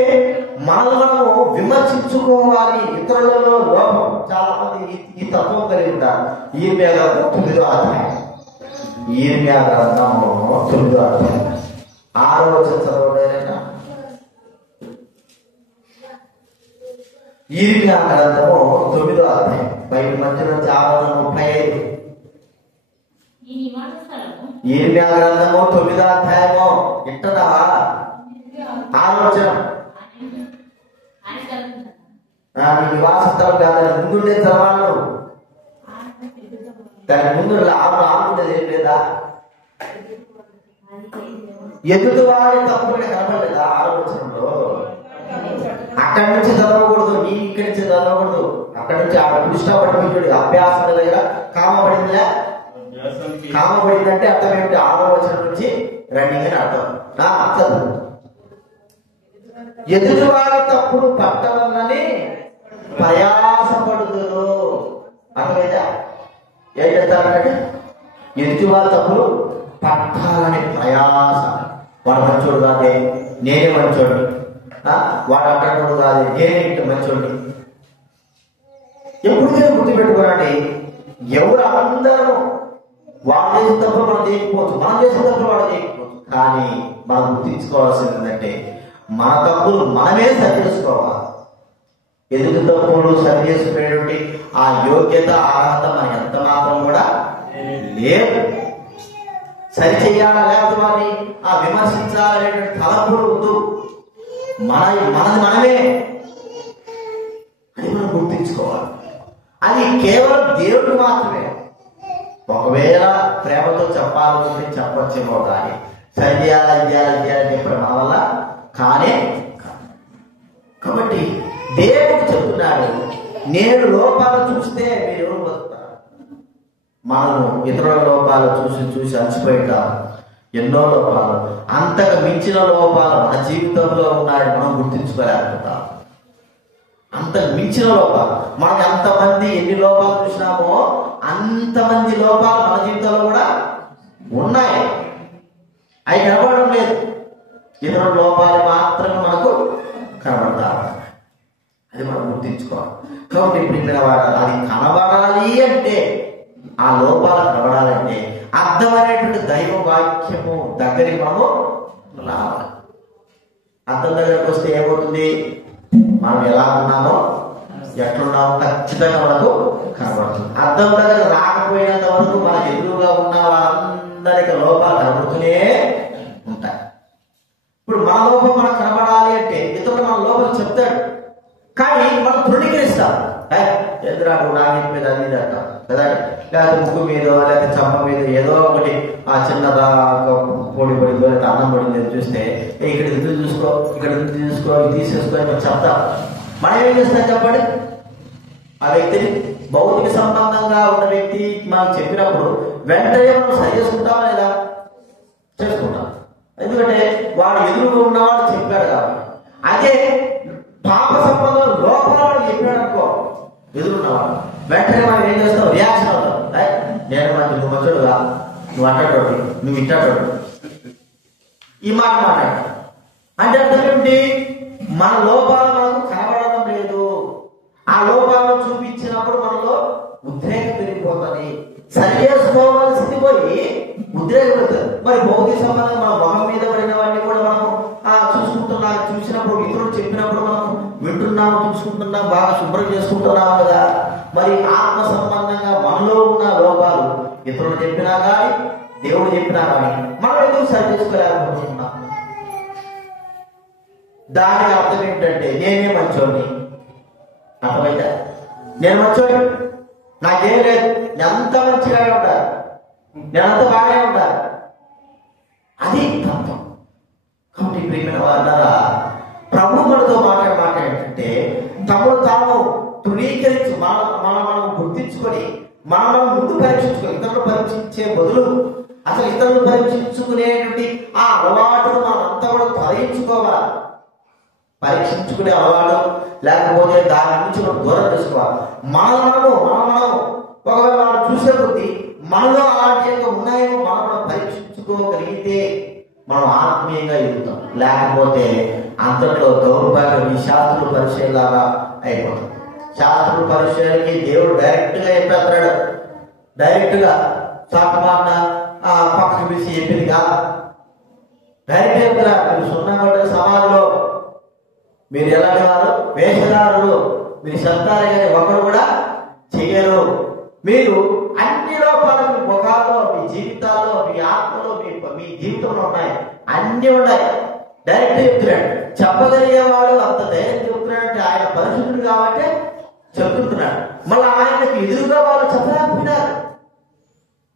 మనల్ని మనము విమర్శించుకోవాలి. ఇతరులలో లోపం చాలా మంది ఈ తత్వం కలిగి ఉంటారు. ఈర్మ్యా గ్రంథం 9వ అధ్యాయం, ఈర్మ్యా గ్రంథము 9వ అధ్యాయం 6వ వచనం చదవలేనా? ఈర్మ్యా గ్రంథము 9వ అధ్యాయం బైబిల్ మధ్య నుంచి 6:35. ఈర్మ్యా గ్రంథము 9వ అధ్యాయము ఇంటదా 6వ వచనం. నీ నివాస స్థలం కాదని ముందుండే చదవాలి. దాని ముందు ఆడుండేది ఏం లేదా? ఎదుటి వారి తప్పులు కనపడలేదా? 6వ వచనంలో అక్కడి నుంచి చదవకూడదు, నీ ఇక్కడి నుంచి చదవకూడదు. అక్కడి నుంచి ఆ పురుషపడి అభ్యాసం దగ్గర కామపడిందా? కామపడిందంటే అర్థం ఏమిటి? 6వ వచనం నుంచి రన్నింగ్ అని అర్థం. చదువు. ఎదుటివారి తప్పుడు పట్టవాలని ప్రయాసపడుదురు. అర్థమైందా? ఏం చేస్తారంటే ఎదుటివారి తప్పులు పట్టాలని ప్రయాస. వాడు మంచోడు కాదే, నేనే మంచోడు. వాడు అక్కడ కాదు, నేనే ఇంటి మంచోడు. ఎప్పుడు గుర్తుపెట్టుకోనండి, ఎవరు అందరూ వాడు చేసిన తప్పులు మనం చేయకపోవచ్చు, మనం చేసిన తప్పులు వాడు చేయకపోవచ్చు. కానీ మనం గుర్తించుకోవాల్సింది ఏంటంటే మన తప్పులు మనమే సరి చేసుకోవాలి. ఎదుటి తప్పులు సరి చేసుకునేటువంటి ఆ యోగ్యత అర్హత మనకి ఎంత మాత్రం కూడా లేదు. సరి చెయ్యాలా లేకపోతే వారిని విమర్శించాలనేటువంటి తలపుడు వద్దు. మనది మనమే అని మనం గుర్తించుకోవాలి. అది కేవలం దేవుడు మాత్రమే. ఒకవేళ ప్రేమతో చెప్పాలనుకుంటే చెప్పొచ్చేమో, కానీ సరి చేయాలని చెప్పడం మన వల్ల కానే. కాబట్టి దేవుడు చెప్తున్నాడు, నేను లోపాలు చూస్తే మీరు ఎవరు వస్తారు? మనము ఇతరుల లోపాలు చూసి అలసిపోయింటాం. ఎన్నో లోపాలు, అంతకు మించిన లోపాలు మన జీవితంలో ఉన్నాయని మనం గుర్తించుకోలేకపోతాం. అంతకు మించిన లోపాలు మనకి ఎంతమంది ఎన్ని లోపాలు చూసినామో అంతమంది లోపాలు మన జీవితంలో కూడా ఉన్నాయి. అవి కనబడడం లేదు. ఇతరుల లోపాలు మాత్రమే మనకు కనబడతా. అది మనం గుర్తించుకోవాలి. కాబట్టి ఇప్పుడు అది కనబడాలి అంటే, ఆ లోపాలు కనబడాలంటే అర్థమైనటువంటి దైవ వాక్యము దగ్గరికి మనము రావాలి. అర్థం దగ్గరకు వస్తే ఏమవుతుంది? మనం ఎలా ఉన్నామో ఎట్లున్నామో ఖచ్చితంగా మనకు కనబడుతుంది. అర్థం దగ్గర రాకపోయినంత వరకు మన ఎదురుగా ఉన్న వాళ్ళందరికీ లోపాలు కనబడుతూనే ఉంటాయి. ఇప్పుడు మన లోపం మనకు కనబడాలి అంటే ఇతరులు మన లోపం చెప్తాడు, కానీ మనం తృణీకరిస్తాం. ఎదురాడు నా మీద అది ఇది అంటాం కదా. లేకపోతే ముక్కు మీద లేకపోతే చంప మీద ఏదో ఒకటి ఆ చిన్నదా పొడి పడిందో లేకపోతే అన్నం పడిందో చూస్తే ఇక్కడ ఇది చూసుకో, ఇక్కడ ఇది చూసుకో, ఇది తీసేసుకో అని చెప్తాం. మనం ఏం చేస్తాం చెప్పండి? ఆ వ్యక్తిని భౌతిక సంబంధంగా ఉన్న వ్యక్తి మనం చెప్పినప్పుడు వెంటనే మనం సరి చేసుకుంటామా లేదా? చేసుకుంటాం. ఎందుకంటే వాడు ఎదురుగా ఉన్నవాడు చెప్పాడు కాబట్టి. అదే పాప సంబంధం లోపల వాడు చెప్పాడు అనుకో, ఎదురున్నవాడు వెంటనే మనం ఏం చేస్తాం? రియాక్షన్ అవుతాం. నేను మంచి, నువ్వు మంచోడుగా, నువ్వు అంటాడు, నువ్వు ఇంటాడు, ఈ మాట మాట్లాడు అంటే అర్థం ఏమిటి? మన లోపాలు మనకు కనబడడం లేదు. ఆ లోపాలను చూపించినప్పుడు మనలో ఉద్రేకం పెరిగిపోతుంది. సరి చేసుకోవాల్సింది పోయి ఉద్రేకం పెడుతుంది. మరి భౌతిక సంబంధం మన మొహం మీద పడినవన్నీ కూడా మనం చూసినప్పుడు, ఇతరులు చెప్పినప్పుడు మనం వింటున్నాము, చూసుకుంటున్నాం, బాగా శుభ్రం చేసుకుంటున్నాము కదా. మరి ఆత్మ సంబంధంగా మనలో ఉన్న లోపాలు ఇతరులు చెప్పినా కానీ దేవుడు చెప్పినా కానీ మనం ఎందుకు సరి చేసుకోలేకపోతున్నాం? దానికి అర్థం ఏంటంటే నేనే మంచోడిని. అర్థమైతే నేను మంచోడి, నాకేం లేదు, ఎంత మంచిగా ఉంటారు, నేనంత బాగానే ఉంటారు, అది తత్వం. కాబట్టి ప్రియమైన వాళ్ళ ప్రభు మనతో మాట్లాడే మాట ఏంటంటే తమను తాము తృణీకరించి మనం గుర్తించుకొని మనం ముందు పరీక్షించుకొని ఇతరులు పరీక్షించే బదులు అసలు ఇతరులు పరీక్షించుకునేటువంటి ఆ అలవాటును మనం అంతా కూడా తొలగించుకోవాలి. పరీక్షించుకునే అలవాటు లేకపోతే దాని నుంచి మనం దూరం చేసుకోవాలి. మనం ఒకవేళ మనం చూసే కొద్దీ మనలో అలాంటి యొక్క ఉన్నాయేమో మనం పరీక్షించుకోగలిగితే మనం ఆత్మీయంగా ఎదుగుతాం. లేకపోతే అంతట్లో దౌర్భాగ్యం ఈ శాస్త్రుల పరిచయంలాగా అయిపోతుంది. శాస్త్రుల పరిచయానికి దేవుడు డైరెక్ట్ గా చెప్పేస్తున్నాడు. డైరెక్ట్ గా సాకమాట పక్కకు పిలిచి చెప్పింది కాదు. డైరెక్ట్ చెప్తారా, మీరు సున్నా కొట్టిన సమాధిలో మీరు ఎలాంటి వారు, వేషధారులు, మీరు సంతానం కానీ ఒకరు కూడా చెయ్యరు. మీరు అన్ని లోపాలు మీ ముఖాల్లో, మీ జీవితాల్లో, మీ ఆత్మలో, మీ జీవితంలో ఉన్నాయి, అన్ని ఉన్నాయి. డైరెక్ట్ చెప్తున్నాడు. చెప్పగలిగేవాడు అంత ధైర్యం చెప్తున్నాడంటే ఆయన పరిశుద్ధుడు కాబట్టి చెప్తున్నాడు. మళ్ళీ ఆయనకు ఎదురుగా వాళ్ళు చెప్పలేకపోయినారు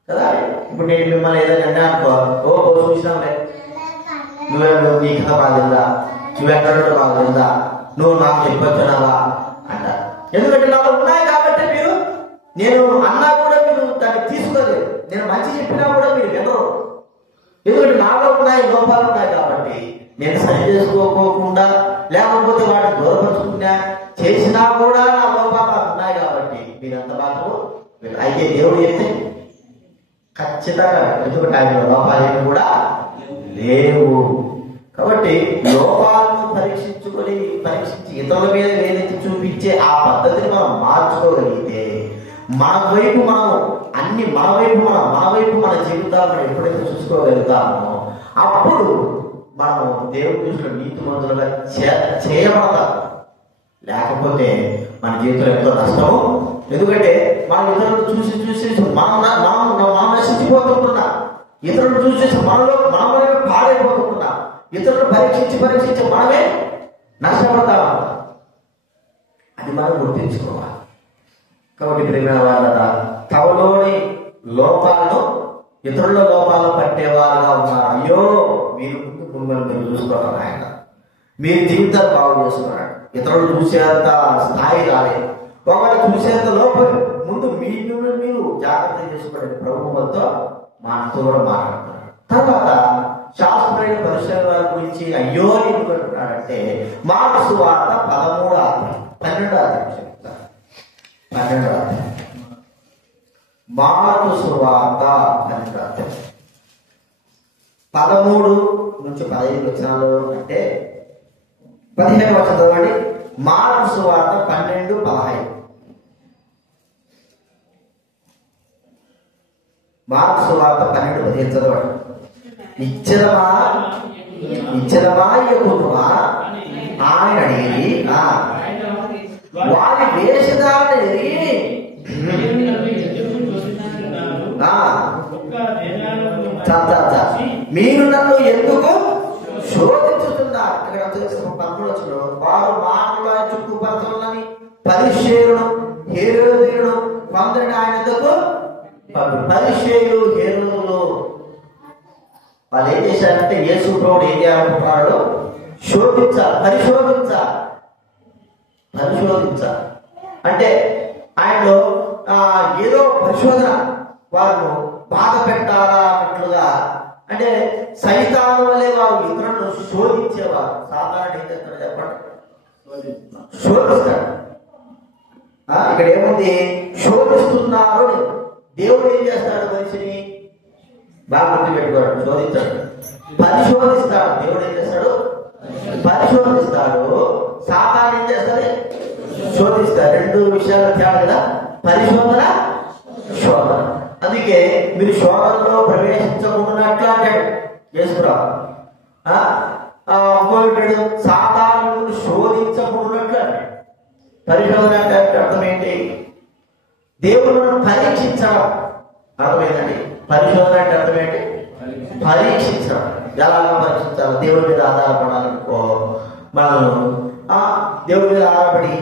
కదా. ఇప్పుడు నేను మిమ్మల్ని ఏదైనా అనుకో, చూసినావులే, నీ కథ బాగుందా, నువ్వెక్కడో బాగుందా, నువ్వు నాకు చెప్పొచ్చున్నావా అంటారు. ఎందుకంటే నాలో ఉన్నాయి కాబట్టి మీరు, నేను అన్నా కూడా మీరు దాన్ని తీసుకోలేదు. నేను మంచి చెప్పినా కూడా మీరు వినరు. ఎందుకంటే నాలో ఉన్నాయి, లోపాలు ఉన్నాయి కాబట్టి నేను సరి చేసుకోకుండా లేకపోతే వాటిని దూరపరుచుకున్నా చేసినా కూడా నా లోపాలు ఉన్నాయి కాబట్టి మీరంత మాత్రం. అయితే దేవుడు చెప్తే ఖచ్చితంగా, ఎందుకంటే ఆయన లోపాలు కూడా లేవు కాబట్టి లోపాలను పరీక్షించి ఇతరుల మీద వేదెత్తి చూపించే ఆ పద్ధతిని మనం మార్చుకోగలిగితే మన వైపు మన జీవితాలను ఎప్పుడైతే చూసుకోగలుగుతామో అప్పుడు మనం దేవుడి దృష్టిలో నీతిమంతులుగా చేయబడతాం. లేకపోతే మన జీవితంలో ఎంతో నష్టము. ఎందుకంటే మనం ఇతరులను చూసి మనం నశించిపోతుంటున్నా, ఇతరులను చూసేసి మనమే పాడైపోతుంటున్నా, ఇతరులను పరీక్షించి మనమే నష్టపడతాం. అది మనం గుర్తించుకోవాలి. కాబట్టి ప్రియమైన వాళ్ళ తమలోని లోపాలను ఇతరుల లోపాలను పట్టేవారుగా ఉన్నారు. అయ్యో, మీరు మిమ్మల్ని చూసుకోవడం ఆయన, మీ జీవితాలు బాగు చేసుకున్నాడు. ఇతరులు చూసేంత స్థాయి రాలేదు, ఒకటి చూసేంత లోపం. ముందు మీరు జాగ్రత్త చేసుకోండి. ప్రభుత్వంతో మనతో కూడా మాట్లాడుతున్నారు. తర్వాత శాస్త్రీయ పరిశోధన గురించి అయ్యో ఎందుకంటున్నాడంటే మార్కు సువార్త 12వ చెప్తారు. 12వ మార్కు సువార్త 13 నుంచి 15 వచనాలు అంటే 15వ వచనం చదవండి. మార్కు సువార్త 12:15. మార్కు సువార్త 12:15 చదవండి. ఇచ్చదమా ఎక్కువా ఆయన అడిగి వారి వేషధారణ మీరు నన్ను ఎందుకు శోధించుతున్నారు. ఇక్కడ 13 వారు మాటలు చుట్టుపరచాలని పరిశీలన హేరోదీయుడు కొందరిని ఆయన ఎందుకు పరిశీలు హేరోదులు వాళ్ళు ఏం చేశారంటే యేసు ప్రభువుని ఏం చేయాలనుకుంటున్నాడు, పరిశోధించాలి అంటే ఆయనలో ఏదో పరిశోధన, వారు బాధ పెట్టాలా అన్నట్లుగా. అంటే సైతాను వల్లే వారు ఇతరులను శోధించేవారు. సాధారణ ఏం చేస్తాడు చెప్పండి, శోధిస్తాడు. ఇక్కడ ఏముంది, శోధిస్తున్నారు. దేవుడు ఏం చేస్తాడు, మనిషిని బాగా గుర్తుపెట్టుకోడు, శోధించాడు, పరిశోధిస్తాడు. దేవుడు ఏం చేస్తాడు, పరిశోధిస్తాడు. సాతాను ఏం చేస్తాడు, శోధిస్తాడు. రెండు విషయాలు తేడా కదా, పరిశోధన, శోధన. అందుకే మీరు శోధనలో ప్రవేశించకుండాట్లు అంటాడు యేసురావు. ఇంకోటాడు సాతాను శోధించకుండాట్లు అంటాడు. పరిశోధన అంటే అర్థం ఏంటి, దేవుడు మనం పరీక్షించడం అర్థమైందండి. పరిశోధన అంటే అర్థం ఏంటి, పరీక్షించడం. ఎలాగో పరీక్షించాలి, దేవుడి మీద ఆధారపడాలనుకో. మనం దేవుడి మీద ఆధారపడి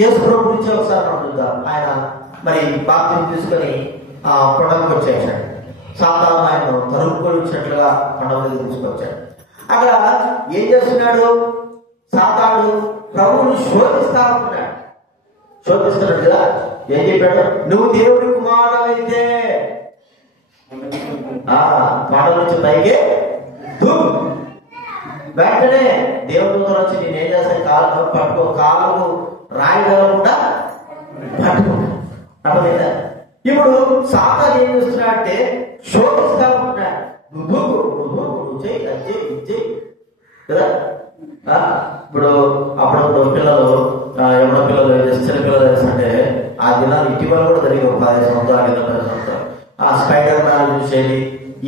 యేసు ప్రభు గురించి ఒకసారి మనం చూద్దాం. ఆయన మరి బాప్తిసం తీసుకొని కొండకు వచ్చేసాడు. సాతాను ఆయన తరుముకొని వచ్చినట్లుగా కొండ మీద తీసుకొచ్చాడు. అక్కడ ఏం చేస్తున్నాడు, సాతాను ప్రభువును శోధిస్తున్నాడు. కదా, ఏం చెప్పాడు, నువ్వు దేవుడి కుమారుడు అయితే కొండ నుంచి పైకి దూకు. వెంటనే దేవుడితో వచ్చి నేను ఏం చేస్తాను, కాలు పట్టుకో, కాలు రాయగలకుండా పట్టుకో. అర్థమైందా? ఇప్పుడు సాతాను ఏం చేస్తున్నా అంటే శోధిస్తా ఉంటున్నాడు. నువ్వు చెయ్యి, అది చెయ్యి, ఇది చెయ్యి కదా. ఇప్పుడు అప్పుడప్పుడు పిల్లలు ఎవరో పిల్లలు చిన్న పిల్లలు వేస్తుంటే ఆ దినాలు ఇటీవల కూడా జరిగి ఒక 10 సంవత్సరాలు 20 సంవత్సరాలు ఆ స్పైడర్ మ్యాన్ చూసేది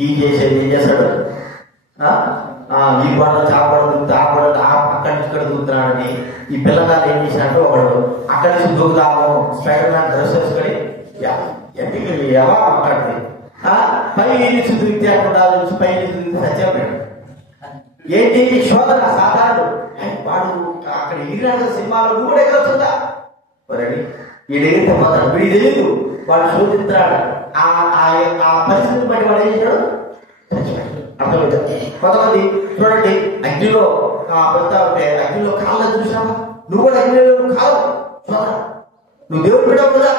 ఈ చేసేది ఏం చేస్తాడు, ఈ గోడ చాపడం ఆ గోడ అక్కడి నుంచి ఇక్కడ దూకుతున్నాడని ఈ పిల్లగాలు ఏం చేసినట్టు ఒకడు అక్కడి నుంచి దూకుతాము స్పైడర్ మ్యాన్ డ్రెస్ వేసుకొని ఎంటికి ఎవా మాట్లాడుతుంది పై నుంచి దూకితే అక్కడ పై నుంచి దూకితే సత్యపడాడు. ఏంటి శోధన సాధారణ వాడు అక్కడ ఎగిరాడు సినిమాలో నువ్వు కూడా ఎగరొచ్చుందా రెడీ వీడు ఎగిరితే పోతాడు, వీడు తెలియదు వాడు శోధిస్తాడు. ఆ పరిస్థితిని బట్టి వాడు ఏం చేశాడు అర్థమవుతుంది. కొంతమంది చూడండి అగ్నిలో పెడతా ఉంటే అగ్నిలో కాళ్ళ చూసావా, నువ్వు కూడా అగ్నిలో కావు శోధన, నువ్వు దేవుడు పెట్టావు కదా.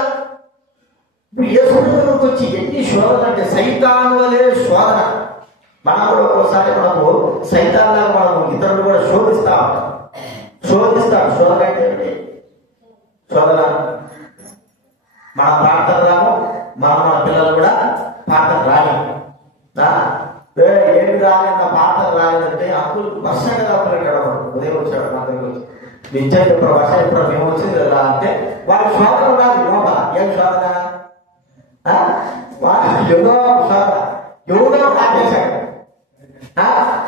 ఇప్పుడు ఏ శోధనకు వచ్చి ఎన్ని శోధన అంటే సైతాన్ వలే శోధన. మనం కూడా ఒక్కోసారి మనము సైతాన్లా మనము ఇతరులు కూడా శోధిస్తాడు. శోధన అంటే శోధన మన ప్రార్థన రాము, మన పిల్లలు కూడా ప్రార్థన రాని ఏమి రాలేదా ప్రార్థన రాలేదంటే అంకుల్ వర్షం కదా అంటాడు. ఉదయం వచ్చాడు మా దగ్గర వచ్చి నిజం చెప్పారు వర్షం ఎప్పుడు మేము వచ్చింది కదా అంటే వాడి శోధన రాదు లోపల. ఏం శోధన? ఎవరో శోధన ఎవరో రాజేశాడు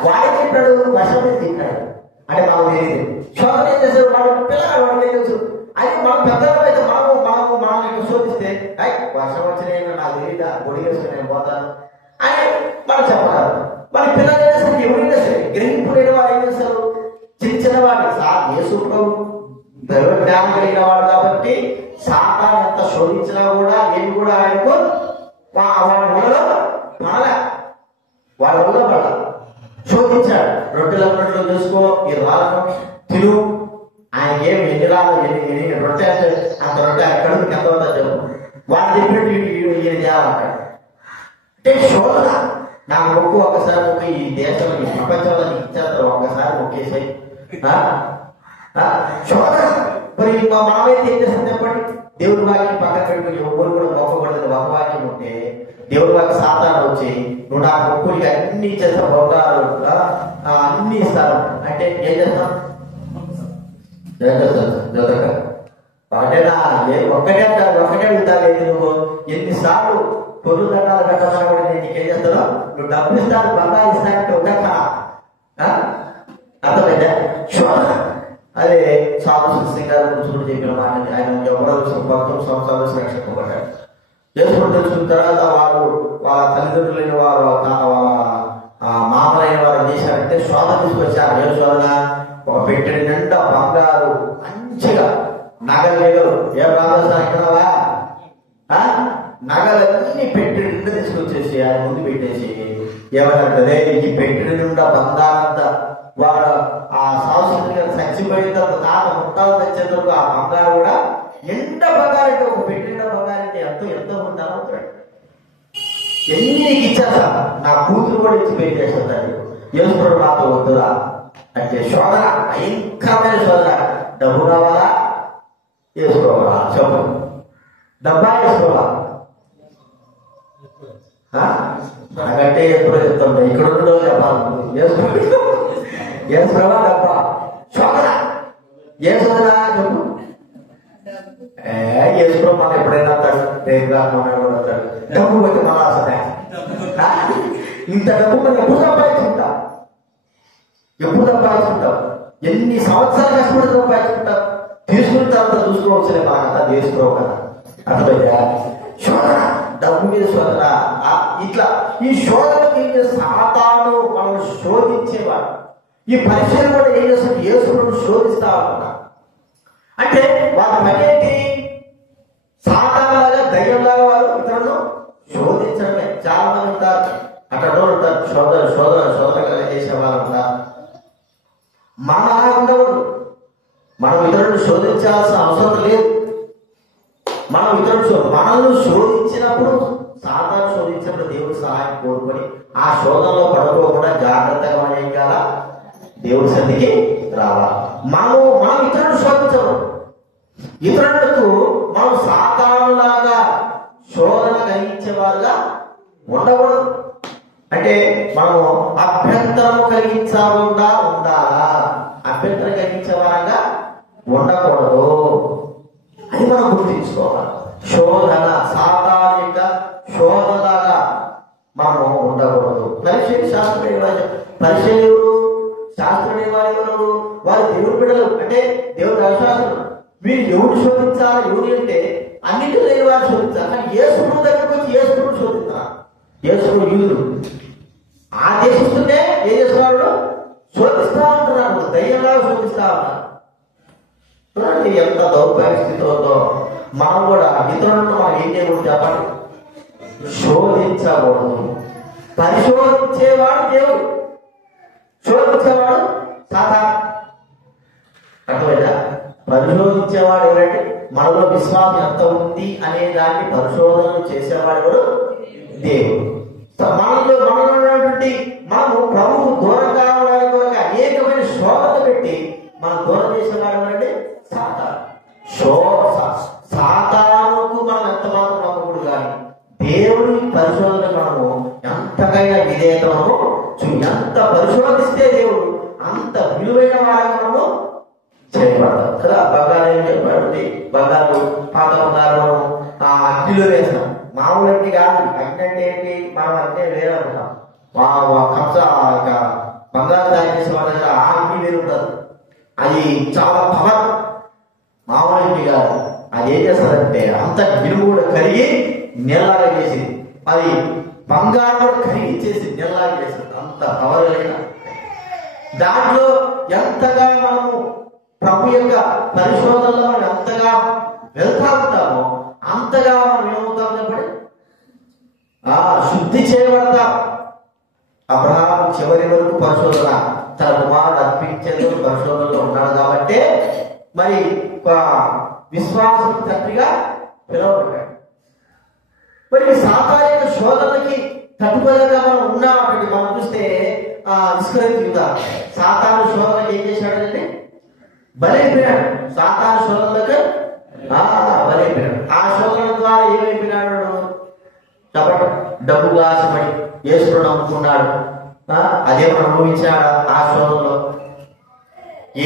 వాడి తింటాడు వర్షం తింటాడు అంటే మనకు తెలియదు. శోధన ఏం చేశాడు వాడు పిల్లలు వాడు ఏం తెలుసు అది మనం పెద్దలు అయితే మనల్ని శోధిస్తే వర్షం వచ్చిన నాకు తెలియదా గుడి వేసుకుని నేను పోతాను అని మనం చెప్పగలరు. వాళ్ళ పిల్లలు ఏం చేస్తారు, ఎవరైనా సరే గ్రహింపు లేని వాడు ఏం చేస్తారు, చిన్న వాడు యేసు దైవ జ్ఞానం కలిగిన వాడు కాబట్టి సాతాను ఎంత శోధించినా కూడా ఏమి కూడా ఆయనకు వాడి వల్ల పడలే, వాళ్ళ వల్ల పడ శోధించాడు. రొట్టెలు చూసుకో ఈ రాళ్ళను తిను, ఆయన ఏమి ఎన్ని రాళ్ళు ఎన్ని రొట్టె అంటే అంత రొట్టె కడుపుకి ఎంత ఉందో చెప్పు, వాళ్ళు చెప్పినట్టు ఈయన చేయాలంటాడు. అంటే శోధన నాకు మొక్కు ఒకసారి మొక్కు ఈ దేశంలో ఈ ప్రపంచంలో ఇచ్చేస్తారు ఒక్కసారి మొక్కేసాయి శోధన. మరి మనమైతే ఏం చేస్తాం చెప్పండి, దేవుడి వాక్యం పక్కన పెట్టుకుని ఎవరు కూడా మొక్కకూడదు. ఒక వాక్యం ఉంటే దేవుడి వాక్యం సాతాను వచ్చి నువ్వు నాకు మొక్కులకి అన్ని ఇచ్చేస్తావు, భోగాలు అన్ని ఇస్తాను అంటే ఏం చేస్తాం అంటే ఒక్కటే ఉంటా లేదు. నువ్వు ఎన్నిసార్లు తొలి దండాలు కట్టమని కూడా నేను నీకేం చేస్తాను, నువ్వు డబ్బులు ఇస్తాను బంగారు ఇస్తానంటే ఉండక అర్థమైందా శోధన. అదే సాధు సింగ్ గారు కూర్చుని చెప్పిన మాట ఆయన ఎవరో 19 సంవత్సరాలు రక్షింపబడ్డాడు. చేసుకుని తెలుసుకున్న తర్వాత వాళ్ళ తల్లిదండ్రులైన వారు వాళ్ళ మామలైన వారు ఏం చేశారంటే శోధన తీసుకొచ్చారు. ఏ శోధన? ఒక పెట్టెడి నిండా బంగారు మంచిగా నగలు ఏ బాధ నగలన్నీ పెట్టెడి నిండా తీసుకొచ్చేసి ఆయన ముందు పెట్టేసి ఏమంటే ఈ పెట్టెడి నిండా బంగారంతా వాడు ఆ సంస్కృతిగా చచ్చిపోయిన తర్వాత తాత ముట్టాలు తెచ్చేందుకు ఆ బంగారు కూడా ఎంత బంగారు అంటే ఒక పెట్టిన బంగారు అంటే ఎంతో ఉంటాను ఎన్ని ఇచ్చేస్తా నా కూతురు కూడా ఇచ్చి పెళ్లి చేస్తాడు. యేసుప్రభు నాతో వద్దురా అంటే శోధన, భయంకరమైన శోధన. డబ్బు కావాలా వేసుకోవాలా చెప్పు, డబ్బా వేసుకోవాలా నాకంటే ఎప్పుడో చెప్తాను ఇక్కడ ఉండో చెప్పాలి వేసుకోవా డబ్బా శోధన. ఏ శోధన చెప్పు? వేసుకోవడం మనం ఎప్పుడైనా వస్తాడు డబ్బు పోతే మళ్ళా వస్తాయి. ఇంత డబ్బు మనం ఎప్పుడు సంపాదించుకుంటాం, ఎప్పుడు సంపాదించుకుంటాం, ఎన్ని సంవత్సరాలు కష్టపడి సంపాదించుకుంటాం. తీసుకున్న తర్వాత చూసుకోవచ్చులే బాగా వేసుకోవు కదా. అర్థమైందా? శోధన, డబ్బు మీద శోధన. ఇట్లా ఈ శోధనకి సాతాను మనం శోధించేవాడు. ఈ పరిచయం కూడా ఏం చేస్తుంది, యేసును శోధిస్తా ఉంటున్నా అంటే వాళ్ళ పని ఏంటి? సాతానులాగా దయ్యంలాగా వారు ఇతరులను శోధించడమే. చాలా మంది ఉంటారు అక్కడ ఉంటారు శోధన చేసే వాళ్ళు ఉంటారు. మన అలా ఉండకూడదు. మనం ఇతరులను శోధించాల్సిన అవసరం లేదు. మనం మనల్ని శోధించినప్పుడు సాతాను శోధించినప్పుడు దేవుడి సహాయం కోరుకొని ఆ శోధనలో పడుకోకుండా జాగ్రత్తగా మనం ఏం కావాలా, దేవుడి సన్నిధికి రావాలి. మనం ఇతరులను శోధించము. ఇతరులకు మనం సాతానులాగా శోధన కలిగించేవారుగా ఉండకూడదు. అంటే మనము అభ్యంతరము కలిగించకుండా ఉండాలా. అభ్యంతరం కలిగించే వారంగా ఉండకూడదు. అది మనం గుర్తించుకోవాలి. శోధన, సాతాను యొక్క శోధనగా మనము ఉండకూడదు. పరిచయం శాస్త్రుడు పరిచయం శాస్త్రుడు ఎవరు? వారు దేవుడి బిడ్డలు, అంటే దేవుడి అవిశ్వాసులు. వీరు ఎవరు శోధించాలి? ఎవరు అంటే అన్నింటి లేని వారు శోధించాలి. కానీ యేసుడు దగ్గరకు వచ్చి యేసుడు శోధించాలి. యేసుడు యూదుడు ఆ దేశిస్తుంటే ఏం చేస్తున్నాడు? శోధిస్తా ఉంటున్నాడు, ధైర్యంగా శోధిస్తా ఉన్నాడు. చూడండి ఎంత దౌర్భాగ్య స్థితి ఉందో. మనం కూడా ఇతరులను మనం ఏం చేయకూడదు చెప్పండి? శోధించకూడదు. పరిశోధించేవాడు దేవుడు, శోధించేవాడు సాతాను. అర్థమైనా? పరిశోధించేవాడు ఎవరంటే మనలో విశ్వాసం ఎంత ఉంది అనే దాన్ని పరిశోధన చేసేవాడు కూడా దేవుడు. మనలో మనము ప్రభువు దూరంగా ఉండడానికి కొరకు అనేకమైన శోధన పెట్టి మనం దూరం చేసేవాడు ఎవరంటే సాతాను. సాతానుకు మనం ఎంత మాత్రం నమ్మకూడదు, కానీ దేవుని పరిశోధన మనము ఎంతకైనా విధేయతను ఎంత పరిశోధిస్తే దేవుడు అంత విలువైన వారిని మనము చేయబడతాం కదా. బంగారం ఏం చెప్పాడు? బంగారు పాత బంగారం అగ్నిలో వేస్తాం. మామూలు అగ్ని కాదు. అగ్ని అంటే ఏంటి? మనం అగ్ని వేరే ఉంటాం. కంస బంగారు తయారు చేసే వాళ్ళ దగ్గర ఆ అగ్ని వేరు ఉంటుంది. అది చాలా పవర్, మామూలు అగ్ని కాదు. అది ఏం చేస్తుందంటే అంత విలువ కూడా కరిగి నీళ్ళలాగా చేసింది. అది బంగారం కూడా కరిగి చేసి నీళ్ళలాగా చేసింది. అంత పవర్ కలిగిన దాంట్లో ఎంతగా మనము ప్రభు యొక్క పరిశోధనలో మనం ఎంతగా వెళ్తా ఉంటామో అంతగా మనం ఏమవుతాం చెప్పండి? శుద్ధి చేయబడతాం. అబ్రహాము చివరి వరకు పరిశోధన తన కుమారుడు అర్పించేందుకు పరిశోధనలో ఉన్నాడు కాబట్టి మరి విశ్వాసం తండ్రిగా పిలువబడ్డాడు. మరి సాతాను యొక్క శోధనకి తట్టుకోలేక మనం ఉన్నామంటే మనం చూస్తే నిష్కరించుకుంటా సాతాను శోధనకి ఏం చేశాడంటే బలైపోయాడు. సాతాను శోధనలకు బలైపోయాడు. ఆ శోధన ద్వారా ఏమైపోయినాడు చెప్పండి? డబ్బుగా ఆశపడి యేసును నమ్ముకున్నాడు. అదేమో అనుభవించాడు. ఆ శోధనలో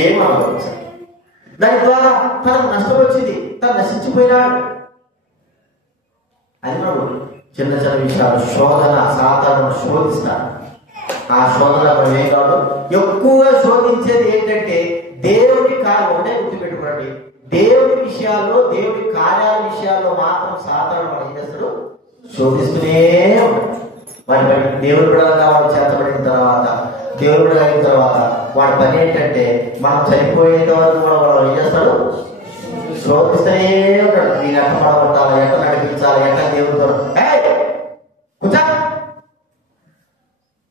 ఏమో అనుభవించాడు. దాని ద్వారా తనకు నష్టం వచ్చింది, తను నశించిపోయినాడు. అది మనం చిన్న చిన్న విషయాలు శోధన సాతాను శోధిస్తాడు. ఆ శోధన మనం ఏం కాదు. ఎక్కువగా శోధించేది ఏంటంటే దేవుడి కార్యం. ఒకటే గుర్తుపెట్టుకోండి, దేవుడి విషయాల్లో దేవుడి కార్యాల విషయాల్లో మాత్రం సాతాను మనం ఏం చేస్తాడు? శోధిస్తూనే వాడి దేవుడి బిడ్డలుగా వాడు చేర్చబడిన తర్వాత, దేవుడి బిడ్డలు అయిన తర్వాత వాడి పని ఏంటంటే మనం చనిపోయేంత వరకు కూడా వాడు ఏం చేస్తాడు? శోధిస్తూనే ఉంటాడు. నేను ఎట్ట పడగొట్టాలి, ఎట్ట నడిపించాలి, ఎట్ట దేవుడితో కూర్చో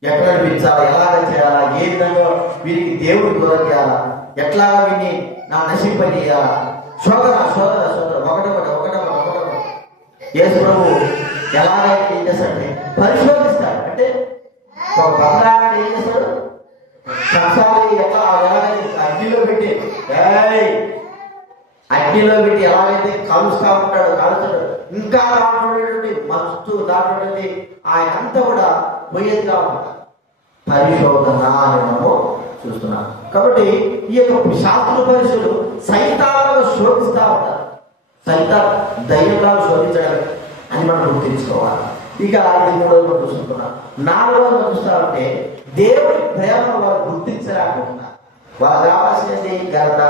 ఎట్లా నడిపించాలి, ఎలాగ చేయాలా, ఏ విధంగా వీరికి దేవుడు దూరం చేయాలా, ఎట్లా వీడిని నా నశింపజేయాలా. శోధన శోధన శోధన ఒకటి యేసు ప్రభు ఎలాగైతే ఏం చేస్తాడంటే పరిశోధిస్తాడు. అంటే ఒక బంగారాన్ని ఏం చేస్తాడు? కంసాలి ఎలాగైతే అగ్నిలో పెట్టి ఎలాగైతే కలుస్తా ఉంటాడు, కాలుస్తాడు. ఇంకా దాంట్లో మస్తు దాంట్లో ఆయన అంతా కూడా పోయేదిగా ఉంటాడు. పరిశోధన అని మనము చూస్తున్నాం. కాబట్టి ఈ యొక్క శాస్త్ర పరిశులు సైతాలను శోధిస్తా ఉంటారు. సైతాన్ ధైర్యంగా శోధించడం అని మనం గుర్తించుకోవాలి. ఇక ఇది మూడోది మనం చూసుకుంటున్నాం. నాలుగోది మనం చూస్తామంటే దేవుడి ప్రేమను వారు గుర్తించలేకపోతున్నారు. వాళ్ళ కావాల్సినది ఘనత,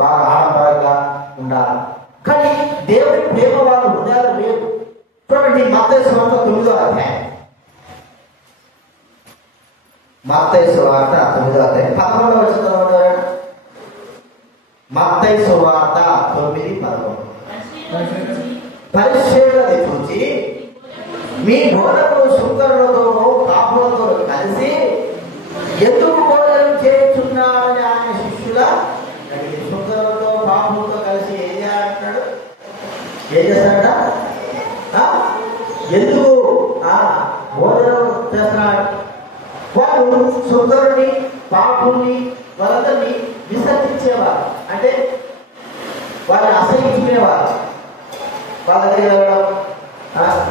బాగా ఆడంబరంగా ఉండాలి. కానీ దేవుడి ప్రేమ వాళ్ళ హృదయాలు లేదు. చూడండి మత్తయి సువార్త 9వ అధ్యాయం. మత్తయి సువార్త 9వ అధ్యాయం 11వ వచనం. మత్తయి సువార్త 9:11. పరిశీలన చూచి మీ బోధకులు శుంకరులతోనూ పాపులతో కలిసి ఎందుకు భోజనం చేస్తున్నారని ఆయన శిష్యుల శుంకరులతో పాపులతో కలిసి ఏం చేయాలంటాడు? ఏం చేస్తాడ? ఎందుకు భోజనం చేస్తున్నాడు? వాళ్ళు శుంకరుని పాపుల్ని వాళ్ళందరినీ విసర్జించేవారు. అంటే వాళ్ళని అసహించుకునేవారు. వాళ్ళ దగ్గర వెళ్ళడం,